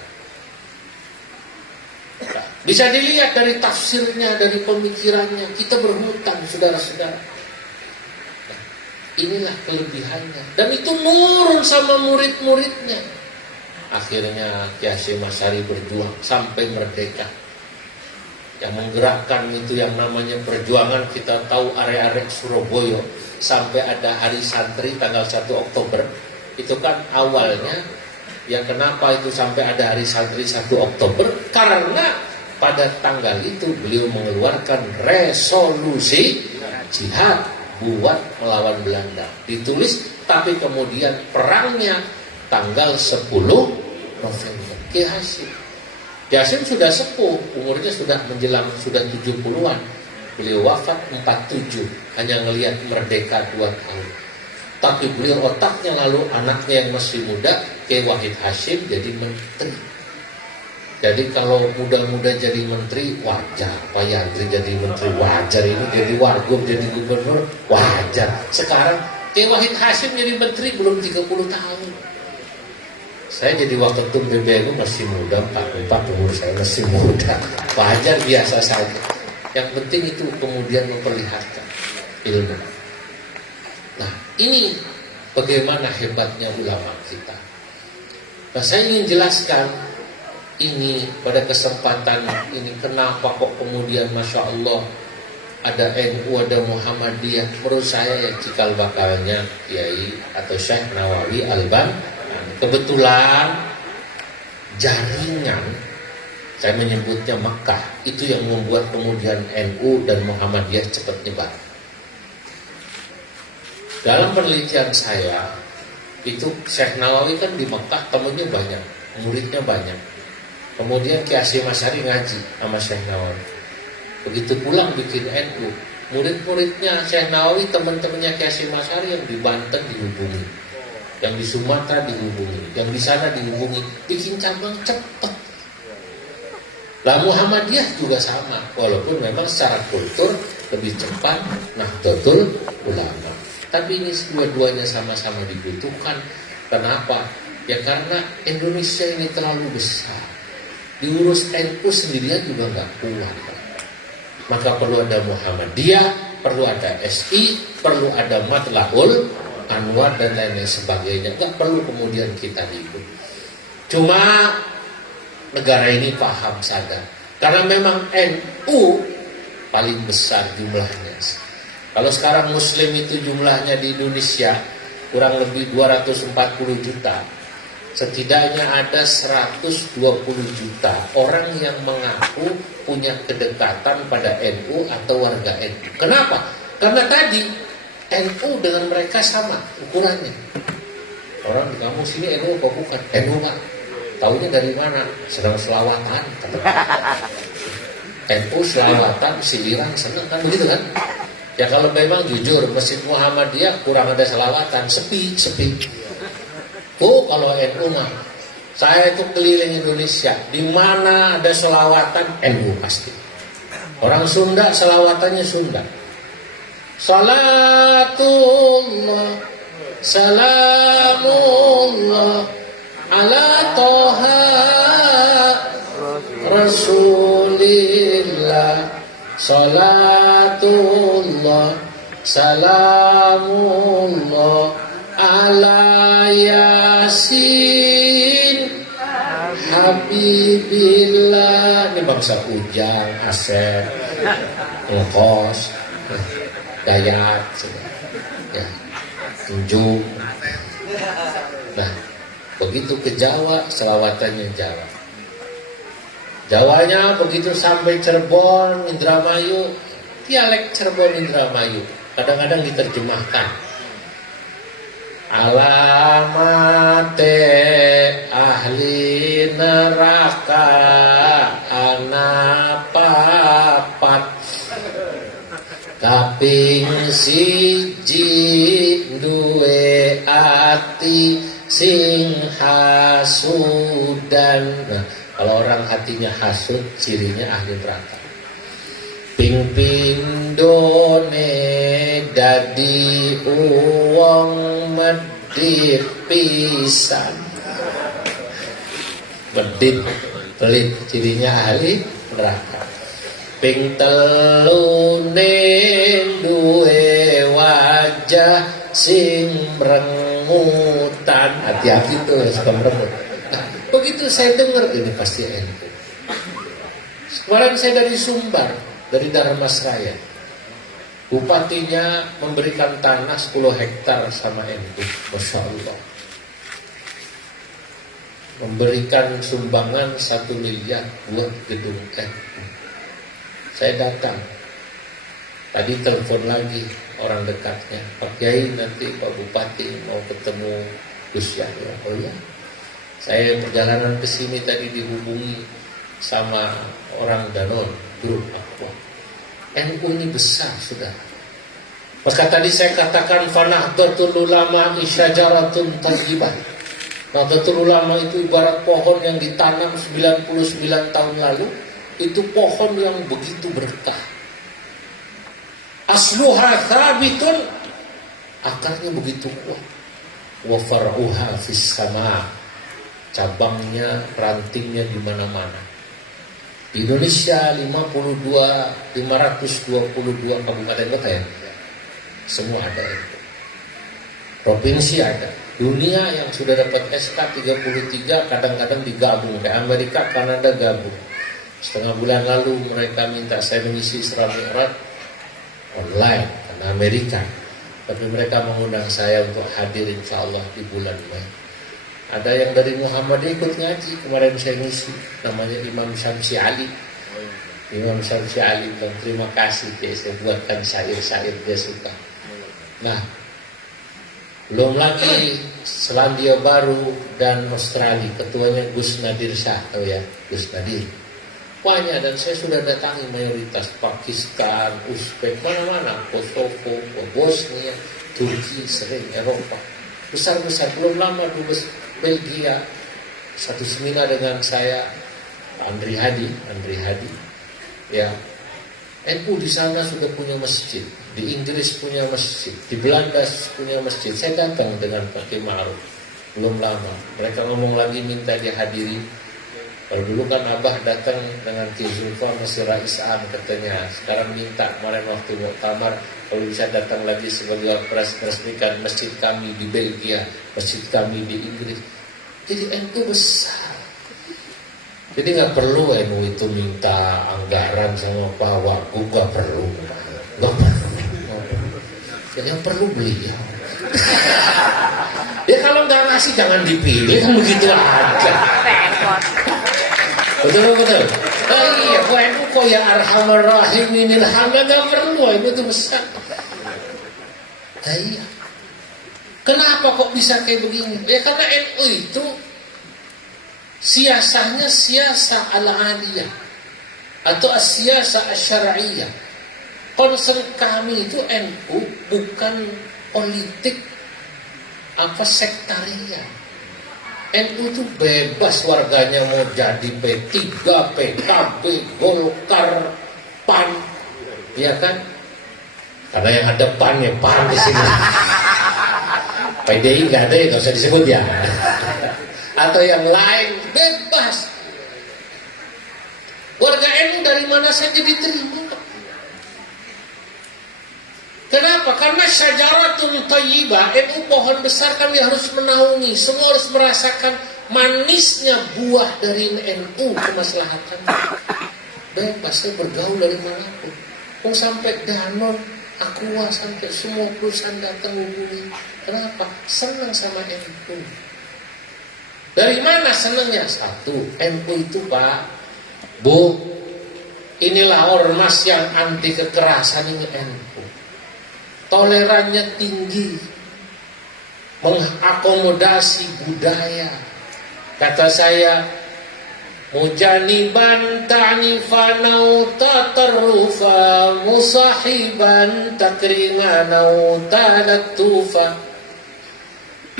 Bisa dilihat dari tafsirnya, dari pemikirannya. Kita berhutang, saudara-saudara. Nah, inilah kelebihannya. Dan itu nurun sama murid-muridnya. Akhirnya Kiai Hasyim Asy'ari berjuang sampai merdeka. Yang menggerakkan itu yang namanya perjuangan, kita tahu arek-arek Surabaya sampai ada hari santri tanggal 1 Oktober. Itu kan awalnya, ya kenapa itu sampai ada hari santri 1 Oktober? Karena pada tanggal itu beliau mengeluarkan resolusi jihad buat melawan Belanda. Ditulis, tapi kemudian perangnya tanggal 10 November. Kiai Hasyim. Kiai Hasyim sudah sepuh, umurnya sudah menjelang, sudah 70-an. Beliau wafat 47, hanya ngelihat merdeka 2 tahun. Tapi beliau otaknya, lalu anaknya yang masih muda, Kiai Wahid Hasyim, jadi menteri. Jadi kalau muda-muda jadi menteri, wajar. Pak Yandri jadi menteri, wajar. Ini jadi wagub, jadi gubernur, wajar. Sekarang Kiai Wahid Hasyim jadi menteri belum 30 tahun. Saya jadi waketum PBNU masih muda, 44, umur saya masih muda. Wajar, biasa saja. Yang penting itu kemudian memperlihatkan ilmu. Nah, ini bagaimana hebatnya ulama kita. Nah, saya ingin jelaskan ini pada kesempatan ini, kenapa kok kemudian Masya Allah ada NU, ada Muhammadiyah. Menurut saya ya cikal bakalnya Kiai atau Syekh Nawawi Al-Albani. Kebetulan jaringan, saya menyebutnya Mekah, itu yang membuat kemudian NU dan Muhammadiyah cepat nyebar. Dalam penelitian saya itu Syekh Nawawi kan di Mekah temennya banyak, muridnya banyak. Kemudian Kiai Hasyim Asy'ari ngaji sama Syekh Nawawi. Begitu pulang bikin NU, murid-muridnya Syekh Nawawi, teman-temannya Kiai Hasyim Asy'ari yang di Banten dihubungi, yang di Sumatera dihubungi, yang di sana dihubungi, bikin cabang cepat. Lah Muhammadiyah juga sama, walaupun memang secara kultur lebih cepat Nahdlatul Ulama. Tapi ini dua-duanya sama-sama dibutuhkan. Kenapa? Ya karena Indonesia ini terlalu besar. Diurus NU sendirian juga nggak kuat. Maka perlu ada Muhammadiyah, perlu ada SI, perlu ada Matlahul Anwar dan lain-lain sebagainya. Nggak perlu kemudian kita ribut. Cuma negara ini paham, sadar. Karena memang NU paling besar jumlahnya. Kalau sekarang Muslim itu jumlahnya di Indonesia kurang lebih 240 juta. Setidaknya ada 120 juta orang yang mengaku punya kedekatan pada NU atau warga NU. Kenapa? Karena tadi NU dengan mereka sama ukurannya. Orang di kamu sini NU kok bukan? NU nggak? Taunya dari mana? Sedang selawatan. NU selawatan, siliran, seneng kan begitu kan? Ya kalau memang jujur, Masjid Muhammadiyah kurang ada selawatan, sepi. Oh kalau NU mah Saya itu keliling Indonesia, di mana ada selawatan NU pasti. Orang Sunda selawatannya Sunda. Salatullah, salamullah, ala toha Rasulillah. Salatullah, salamullah, ala yasin Habibillah. Ini bangsa Ujang, Asep, Ngkos, Dayat, ya, Tunjung. Nah, begitu ke Jawa, selawatannya Jawa. Jawanya begitu sampai Cirebon, Indramayu, dialek Cirebon, Indramayu. Kadang-kadang diterjemahkan. Alamate ahli neraka anapapat kaping siji duwe ati sing hasudan. Nah, kalau orang hatinya hasud, cirinya ahli neraka. Ping pindone dadi uwong medit pisan. Medit pelit, cirinya ahli neraka. Ping telune duwe wajah sing merengutan. Hati-hati tuh suka merengut. Nah, begitu saya dengar ini pasti NU. Kemarin saya dari Sumbar, dari Dharmasraya. Bupatinya memberikan tanah 10 hektar sama NU. Masya Allah. Memberikan sumbangan 1 miliar buat gedung NU. Saya datang. Tadi telepon lagi orang dekatnya. Pak Kiai, nanti Pak Bupati mau ketemu Gus Yahya. Oh ya. Saya perjalanan ke sini tadi dihubungi sama orang Danon, grup Aqua. NU ini besar sudah. Maka tadi saya katakan Nahdlatul Ulama isyajaratun thayyibah. Nahdlatul Ulama itu ibarat pohon yang ditanam 99 tahun lalu. Itu pohon yang begitu berkah. Asluha thabitun, akarnya begitu kuat. Wa far'uha fis sama, cabangnya, rantingnya di mana-mana. Di Indonesia 522 kabupaten kota ya. Semua ada itu. Provinsi ada. Dunia yang sudah dapat SK 33 kadang-kadang digabung. Kayak Amerika, Kanada gabung. Setengah bulan lalu mereka minta saya mengisi Isra Mi'raj online karena Amerika. Tapi mereka mengundang saya untuk hadir insya Allah di bulan Mei. Ada yang dari Muhammadiyah ikut ngaji. Kemarin saya ngisi. Namanya Imam Syamsi Ali. Imam Syamsi Ali bilang terima kasih. Saya buatkan syair-syair dia suka. Nah, belum lagi Selandia Baru dan Australia. Ketuanya Gus Nadir Shah. Tahu ya, Gus Nadir. Banyak, dan saya sudah datangi mayoritas Pakistan, Uzbek, mana-mana, Kosovo, Bosnia, Turki, sering Eropa. Besar-besar, belum lama dubes Belgia, satu seminar dengan saya, Andri Hadi, ya. NU di sana sudah punya masjid, di Inggris punya masjid, di Belanda punya masjid. Saya datang dengan Pak Kiai Ma'ruf, belum lama. Mereka ngomong lagi minta dihadiri. Kalau dulu kan Abah datang dengan Ki Zulfa masih Rais Am katanya. Sekarang minta kemarin waktu muktamar kalau bisa datang lagi sebagai meresmikan masjid kami di Belgia, masjid kami di Inggris. Jadi NU besar. Jadi nggak perlu NU itu minta anggaran sama Pak Wagub, nggak perlu. Jadi yang perlu beliau. Ya kalau nggak ngasih jangan dipilih, kan begitu aja. Betul. Iya, kok ya arhamar rahimin ilhamnya gak perlu, itu tuh besar. Iya. Kenapa kok bisa kayak begini? Ya karena NU itu siasahnya siasah al-aliyah atau siasah asy-syar'iyyah. Concern kami itu NU bukan politik apa sektarian. NU itu bebas warganya mau jadi P3, PKB, Golkar, PAN, ya kan? Karena yang ada PAN ya PAN di sini. PDI nggak ada, nggak usah disebut ya. Atau yang lain bebas. Warga NU dari mana saja diterima. Kenapa? Karena syajaratun thayyibah, NU pohon besar kami harus menaungi. Semua harus merasakan manisnya buah dari NU kemaslahatan. Bebas saya bergaul dari manapun. Mau sampai Danone, Aqua, sampai semua perusahaan datang hubungi. Kenapa? Senang sama NU. Dari mana senangnya? Satu, NU itu Pak, Bu, inilah ormas yang anti kekerasan ini NU. Tolerannya tinggi, mengakomodasi budaya. Kata saya, mujaniban ta'nifan au tatarrufa, musahiban takriman au talattufa,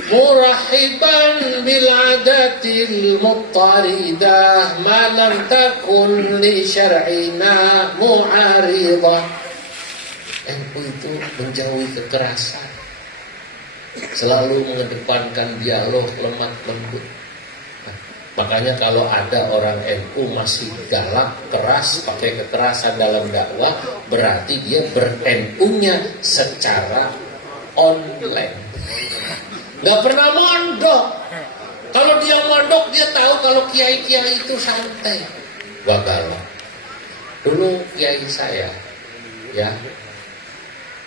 murahiban bil adatil muttaridah, ma lam takun li syar'ina mu'aridah. NU itu menjauhi kekerasan, selalu mengedepankan dialog lemah lembut. Makanya kalau ada orang NU masih galak, keras, pakai kekerasan dalam dakwah, berarti dia ber-NU-nya secara online. Nggak pernah mondok. Kalau dia mondok, dia tahu kalau kiai-kiai itu santai. Gak galak. Dulu kiai saya, ya,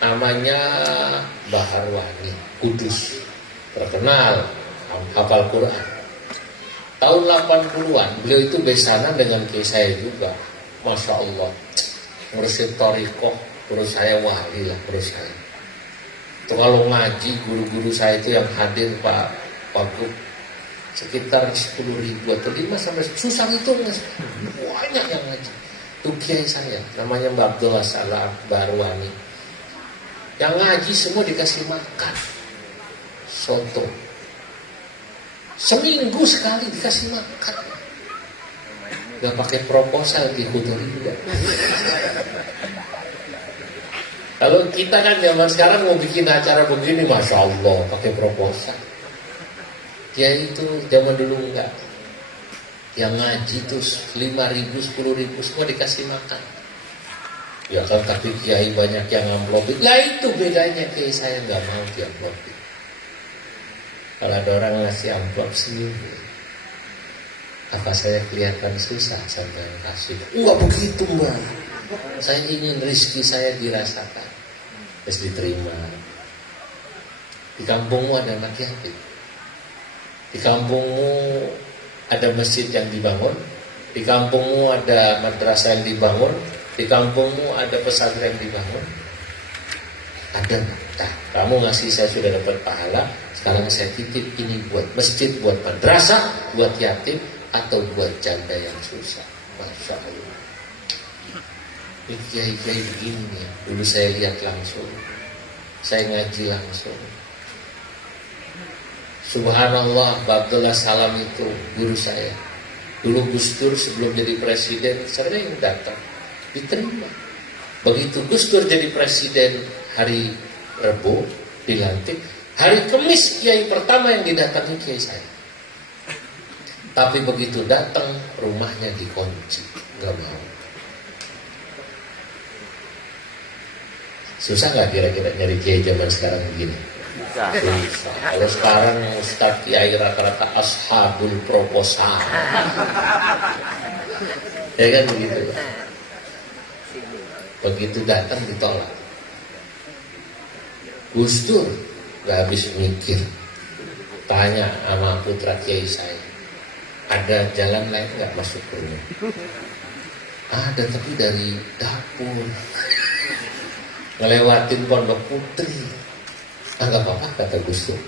namanya Bahar Wani, Kudus, terkenal, hafal Quran. Tahun 80-an, beliau itu besanan dengan kiai saya juga. Masya Allah, ngurusin Torikoh, terus saya wali lah, terus saya. Itu kalau ngaji, guru-guru saya itu yang hadir Pak Wagub, sekitar 10.000 atau 5 sampai susah itu, banyak yang ngaji. Itu kiai saya, namanya Mbak Abdullah Salam Barwani. Yang ngaji semua dikasih makan soto. Seminggu sekali dikasih makan. Gak pakai proposal di Huduriyah. Kalau kita kan zaman sekarang mau bikin acara begini, Masya Allah, pakai proposal. Ya itu zaman dulu enggak. Yang ngaji tuh 5.000, 10.000 semua dikasih makan. Ya kan, tapi kiai banyak yang amplopin. Lah itu bedanya, kiai saya nggak mau diamplopin. Kalau ada orang ngasih amplop seminggu, apa saya kelihatan susah sampai kasih? Enggak begitu Mbak. Saya ingin rezeki saya dirasakan, terus diterima. Di kampungmu ada anak yatim. Di kampungmu ada masjid yang dibangun. Di kampungmu ada madrasah yang dibangun. Di kampungmu ada pesantren dibangun. Ada. Nah, kamu ngasih saya sudah dapat pahala. Sekarang saya titip ini buat masjid, buat madrasah, buat yatim, atau buat janda yang susah. Masya Allah. Ini kiai-kiai begini nih. Dulu saya lihat langsung, saya ngaji langsung. Subhanallah, Abdullah Salam itu guru saya. Dulu Gus Dur sebelum jadi presiden sering datang, diterima. Begitu Gus Dur jadi presiden hari Rabu dilantik, hari Kamis kiai pertama yang didatangi kiai saya. Tapi begitu datang rumahnya dikunci, nggak mau. Susah nggak kira-kira nyari kiai zaman sekarang begini? Susah. Kalau sekarang Ustaz kiai rata-rata ashabul proposal, ya kan begitu. Begitu datang ditolak. Gus Dur gak habis mikir, tanya sama putra kiai saya, ada jalan lain gak masuk ke rumah? Ada, tapi dari dapur, ngelewatin Pondok Putri. Gak apa-apa kata Gus Dur.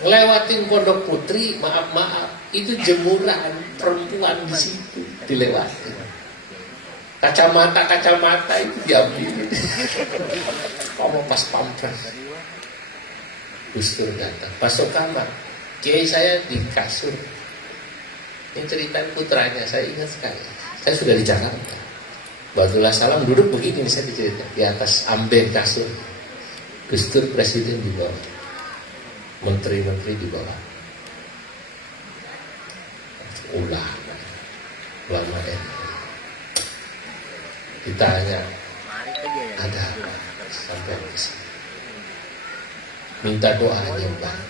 Ngelewatin Pondok Putri, maaf, itu jemuran perempuan di situ dilewatin. Kacamata itu diambil. Kamu pas pampres. Gus Dur datang, masuk kamar. Kiai saya di kasur. Ini cerita putranya, saya ingat sekali. Saya sudah di Jakarta. Bahdullah Salam duduk begini, saya dicerita di atas amben kasur. Gus Dur presiden di bawah, menteri-menteri di bawah. Ulama NU. Ditanya, ada apa sampai ke sini? Minta doanya, Bang.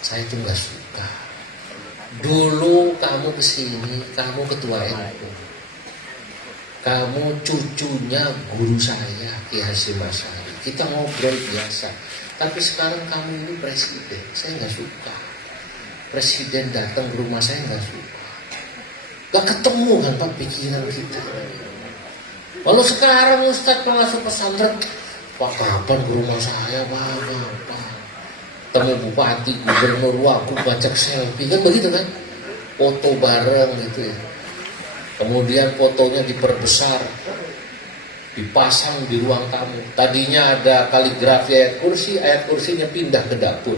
Saya tuh nggak suka. Dulu kamu kesini, kamu ketua NU, kamu cucunya guru saya Ki Hasyim Asy'ari. Kita ngobrol biasa. Tapi sekarang kamu ini presiden, saya nggak suka. Presiden datang ke rumah saya nggak suka. Gak ketemu kan Pak pikiran kita. Lalu sekarang Ustadz masuk pesantren, Pak kapan ke rumah saya Pak? Temu bupati, gubernur, wagub, ngajak selfie kan begitu kan? Foto bareng gitu ya. Kemudian fotonya diperbesar, dipasang di ruang tamu. Tadinya ada kaligrafi ayat kursinya pindah ke dapur.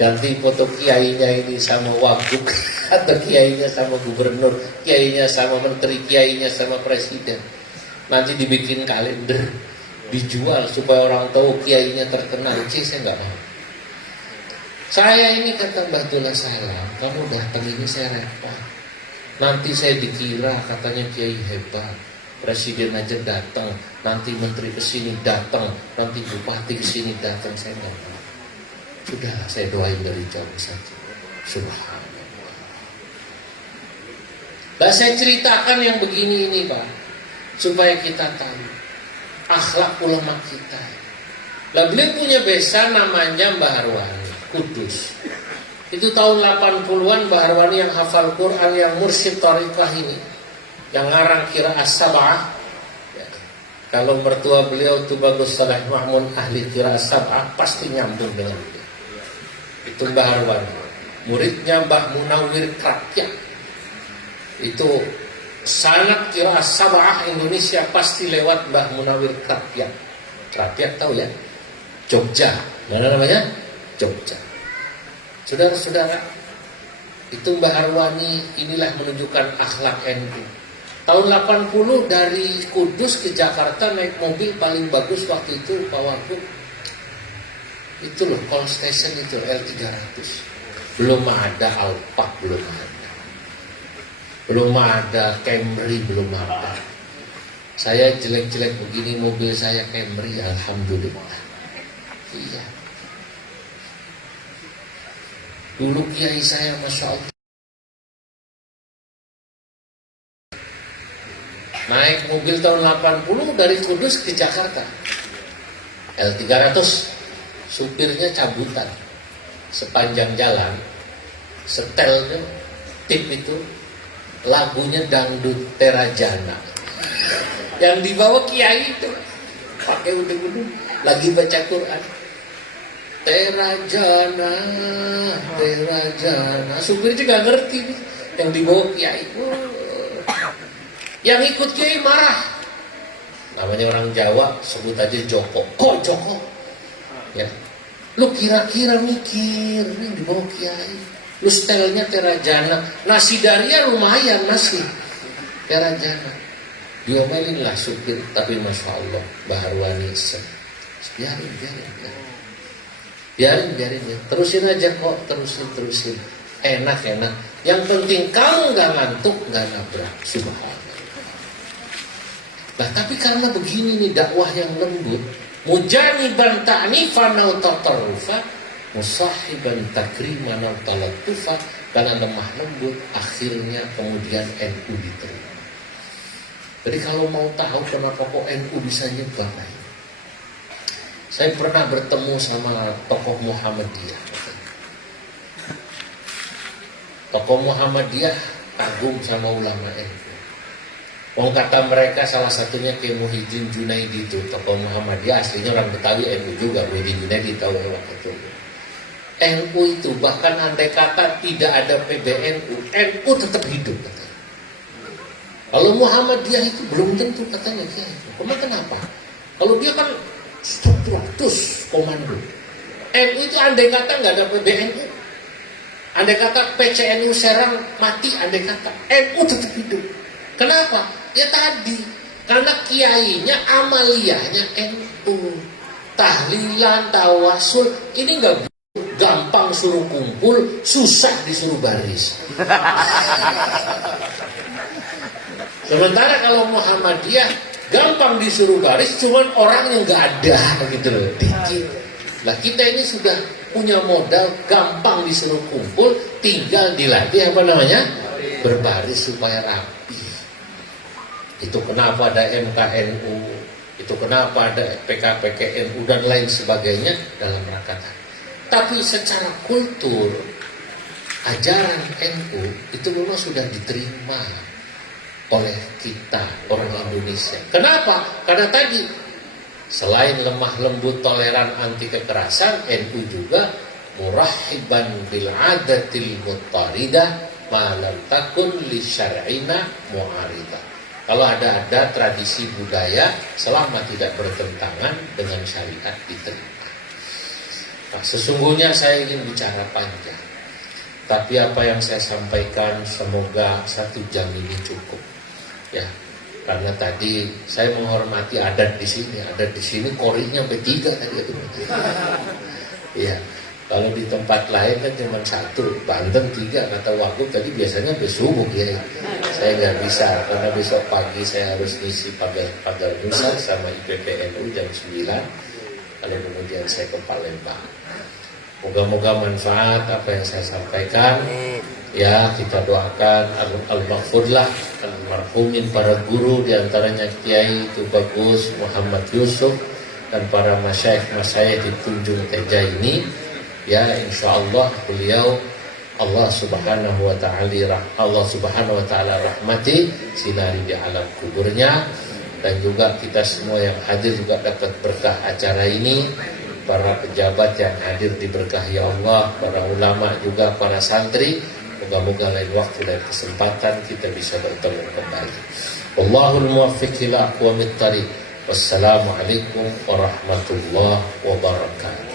Ganti foto kiainya ini sama wagub, atau kiainya sama gubernur, kiainya sama menteri, kiainya sama presiden. Nanti dibikin kalender, dijual supaya orang tahu kiainya terkenal. Saya nggak mau. Saya ini kata Bahdullah Salam, kamu datang ini saya repot. Nanti saya dikira katanya kiai hebat. Presiden aja datang, nanti menteri kesini datang, nanti bupati kesini datang, saya nggak mau. Sudah, saya doain dari jauh saja. Subhanallah. Nah, saya ceritakan yang begini ini Pak, supaya kita tahu akhlak ulama kita. Lah beliau punya besan namanya Mbah Harwani Kudus. Itu tahun 80-an Mbah Harwani yang hafal Quran, yang mursyid thariqah ini, yang ngarang qiraat sab'ah. Ya. Kalau mertua beliau itu Bagus Saleh Mahmud ahli qiraat sab'ah, pasti nyambung dengan beliau. Itu Mbah Harwani. Muridnya Mbah Munawir Krakyat. Itu sanad qiraat sab'ah Indonesia pasti lewat Mbah Munawir Krakyat. Krakyat tahu ya? Jogja. Mana namanya? Jogja. Saudara-saudara, itu Mbah Harwani inilah menunjukkan akhlak NU. Tahun 80 dari Kudus ke Jakarta naik mobil paling bagus waktu itu Pak Wagub. Itu loh, call station itu L300. Belum ada Alphard, belum ada. Belum ada Camry, belum ada. Saya jelek-jelek begini mobil saya Camry, alhamdulillah. Iya. Dulu kiai saya Masya Allah naik mobil tahun 80 dari Kudus ke Jakarta L300, supirnya cabutan sepanjang jalan, setelnya tip itu lagunya dangdut Terajana, yang dibawa kiai itu pakai udung-udung lagi baca Quran. Terajana, Terajana. Supir juga ngerti nih, yang dibawa kiai. Yang ikut kiai marah. Namanya orang Jawa, sebut aja Joko. Kok Joko? Ya. Lu kira-kira mikir, nih dibawa kiai. Lu setelnya Terajana. Nasi daria lumayan masih. Terajana. Diomelin lah supir, tapi Masya Allah, Mbah Harwani biarin. Biarin ya. Terusin aja kok, terusin. Enak. Yang penting kamu nggak ngantuk, nggak nabrak. Subhanallah. Nah, tapi karena begini nih dakwah yang lembut, mujaniban ta'nifan aw tatarrufa, musahiban takriman aw talattufa, karena lemah lembut akhirnya kemudian NU diterima. Jadi kalau mau tahu kenapa kok NU bisa nyebar, saya pernah bertemu sama tokoh Muhammadiyah. Tokoh Muhammadiyah kagum sama ulama NU. Wong kata mereka salah satunya Kiai Muhyiddin Junaidi itu tokoh Muhammadiyah, aslinya orang Betawi NU juga. Muhyiddin Junaidi tahu orang itu. NU itu bahkan andai kata tidak ada PBNU, NU tetap hidup katanya. Kalau Muhammadiyah itu belum tentu katanya Kiai. Kenapa? Kalau dia kan struktur komando. NU itu andai kata nggak ada PBNU, andai kata PCNU Serang mati, andai kata NU tetap hidup. Kenapa? Ya tadi, karena kiainya, amaliyahnya NU, tahlilan, tawasul, ini nggak gampang suruh kumpul, susah disuruh baris. Sementara kalau Muhammadiyah gampang disuruh baris, cuman orang yang nggak ada gitu loh, dikit. Lah kita ini sudah punya modal, gampang disuruh kumpul, tinggal dilatih apa namanya, berbaris supaya rapi. Itu kenapa ada MKNU, itu kenapa ada PKPKNU dan lain sebagainya dalam rangka tadi. Tapi secara kultur, ajaran NU itu memang sudah diterima oleh kita orang Indonesia. Kenapa? Karena tadi selain lemah lembut, toleran, anti kekerasan, NU juga murahiban bil adatil muttaridah ma lam takun li syar'ina mu'aridah. Kalau ada tradisi budaya selama tidak bertentangan dengan syariat diterima. Nah, sesungguhnya saya ingin bicara panjang, tapi apa yang saya sampaikan semoga 1 jam ini cukup, ya. Karena tadi saya menghormati adat di sini, korinya sampai 3 tadi itu. Iya, kalau di tempat lain kan cuma 1, Banten 3 kata Wagub tadi biasanya besubuk ya. Saya nggak bisa karena besok pagi saya harus ngisi pagar nusa sama IPPNU jam 9. Kalau kemudian saya ke Palembang. Moga-moga manfaat apa yang saya sampaikan. Ya, kita doakan al-maghfurlah almarhumin para guru, diantaranya Kiai Tubagus Muhammad Yusuf dan para masyayikh di Tunjung Teja ini. Ya, insya Allah beliau Allah subhanahu wa ta'ala rahmati, sinari di alam kuburnya. Dan juga kita semua yang hadir juga dapat berkah acara ini. Para pejabat yang hadir diberkahi Allah, para ulama juga, para santri. Moga-moga lain waktu dan kesempatan kita bisa bertemu kembali. Wallahul muwaffiq ila aqwamit thariq. Wassalamualaikum warahmatullahi wabarakatuh.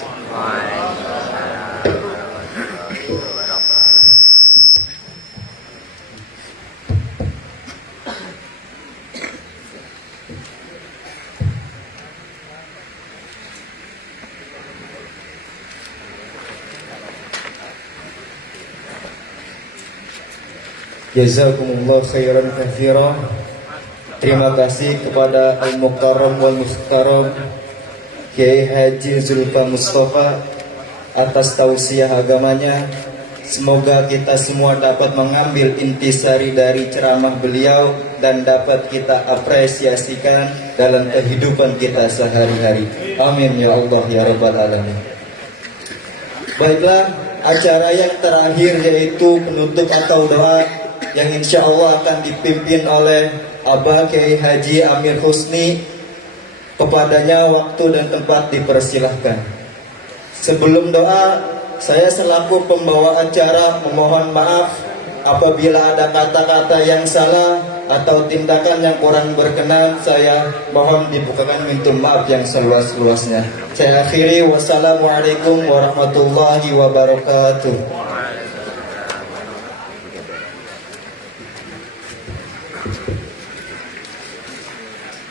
Jazakumullah khairan katsira. Terima kasih kepada Al-Mukarram wal Muhtaram Kiai Haji Zulfa Mustafa atas tausiah agamanya. Semoga kita semua dapat mengambil intisari dari ceramah beliau dan dapat kita apresiasikan dalam kehidupan kita sehari-hari. Amin ya Allah ya Rabbal Alamin. Baiklah, acara yang terakhir yaitu penutup atau doa yang insya Allah akan dipimpin oleh Abah Kiai Haji Amir Husni. Kepadanya waktu dan tempat dipersilahkan. Sebelum doa, saya selaku pembawa acara memohon maaf apabila ada kata-kata yang salah atau tindakan yang kurang berkenan. Saya mohon dibukakan pintu maaf yang seluas-luasnya. Saya akhiri, wassalamualaikum warahmatullahi wabarakatuh.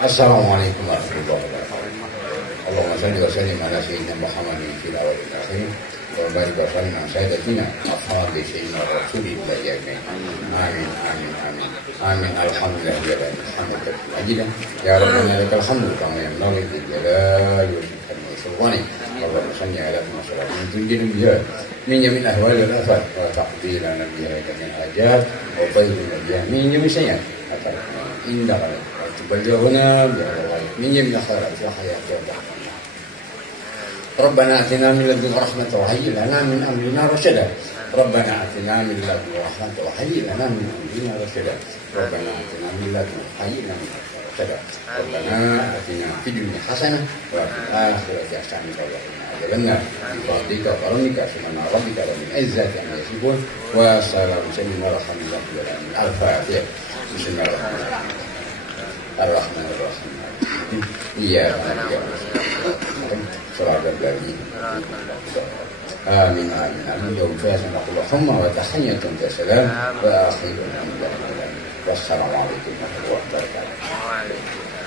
Assalamualaikum warahmatullahi wabarakatuh. Allahumma salli wa sallim ala sayyidina Muhammadin fil awwalin wal akhirin wa barik wa sallim ala sayyidatina Muhammadin sayyidina Rasulillah ajmain. Amin amin amin. Amin alhamdulillah ya rabbil hamdan ajidan ya rabbana lakal hamdu kama yanbaghi li jalali wajhika wa sultani. Allahumma salli ala Muhammadin tunjina biha min yamin ahwal wal afat wa taqdi lana biha min ajat wa bayyana biha min yamin sayyi'at atar indah تبلغنا من جميع الخيرات والحياة والرحمة. ربنا آتنا من لدنك رحمة وهيئ لنا من أمرنا رشدا. ربنا آتنا من لدنك رحمة وهيئ لنا من أمرنا رشدا. ربنا آتنا من لدنك وهيئ لنا من أمرنا رشدا. ربنا آتنا في الدنيا حسنة وفي الآخرة حسنة وقنا عذاب النار. بفضلك وكرمك سبحان ربك رب العزة عما يصفون وسلام على المرسلين. الفاتحة. بسم الله الرحمن الرحيم. Ar-Rahman Ar-Rahim. Iya, صراط الذين آمين آمين آمين يوم فاسم نقول اللهم وتحية كسلام وآخر الحمد لله والسلام عليكم ورحمة الله وبركاته.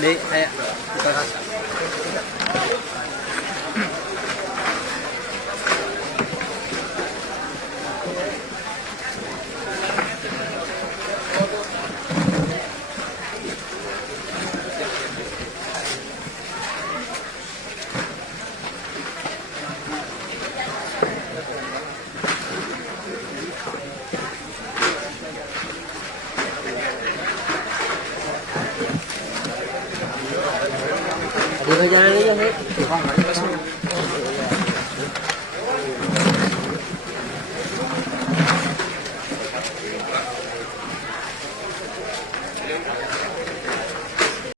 Di, saya buka kaca. Di jalan aja, Hei.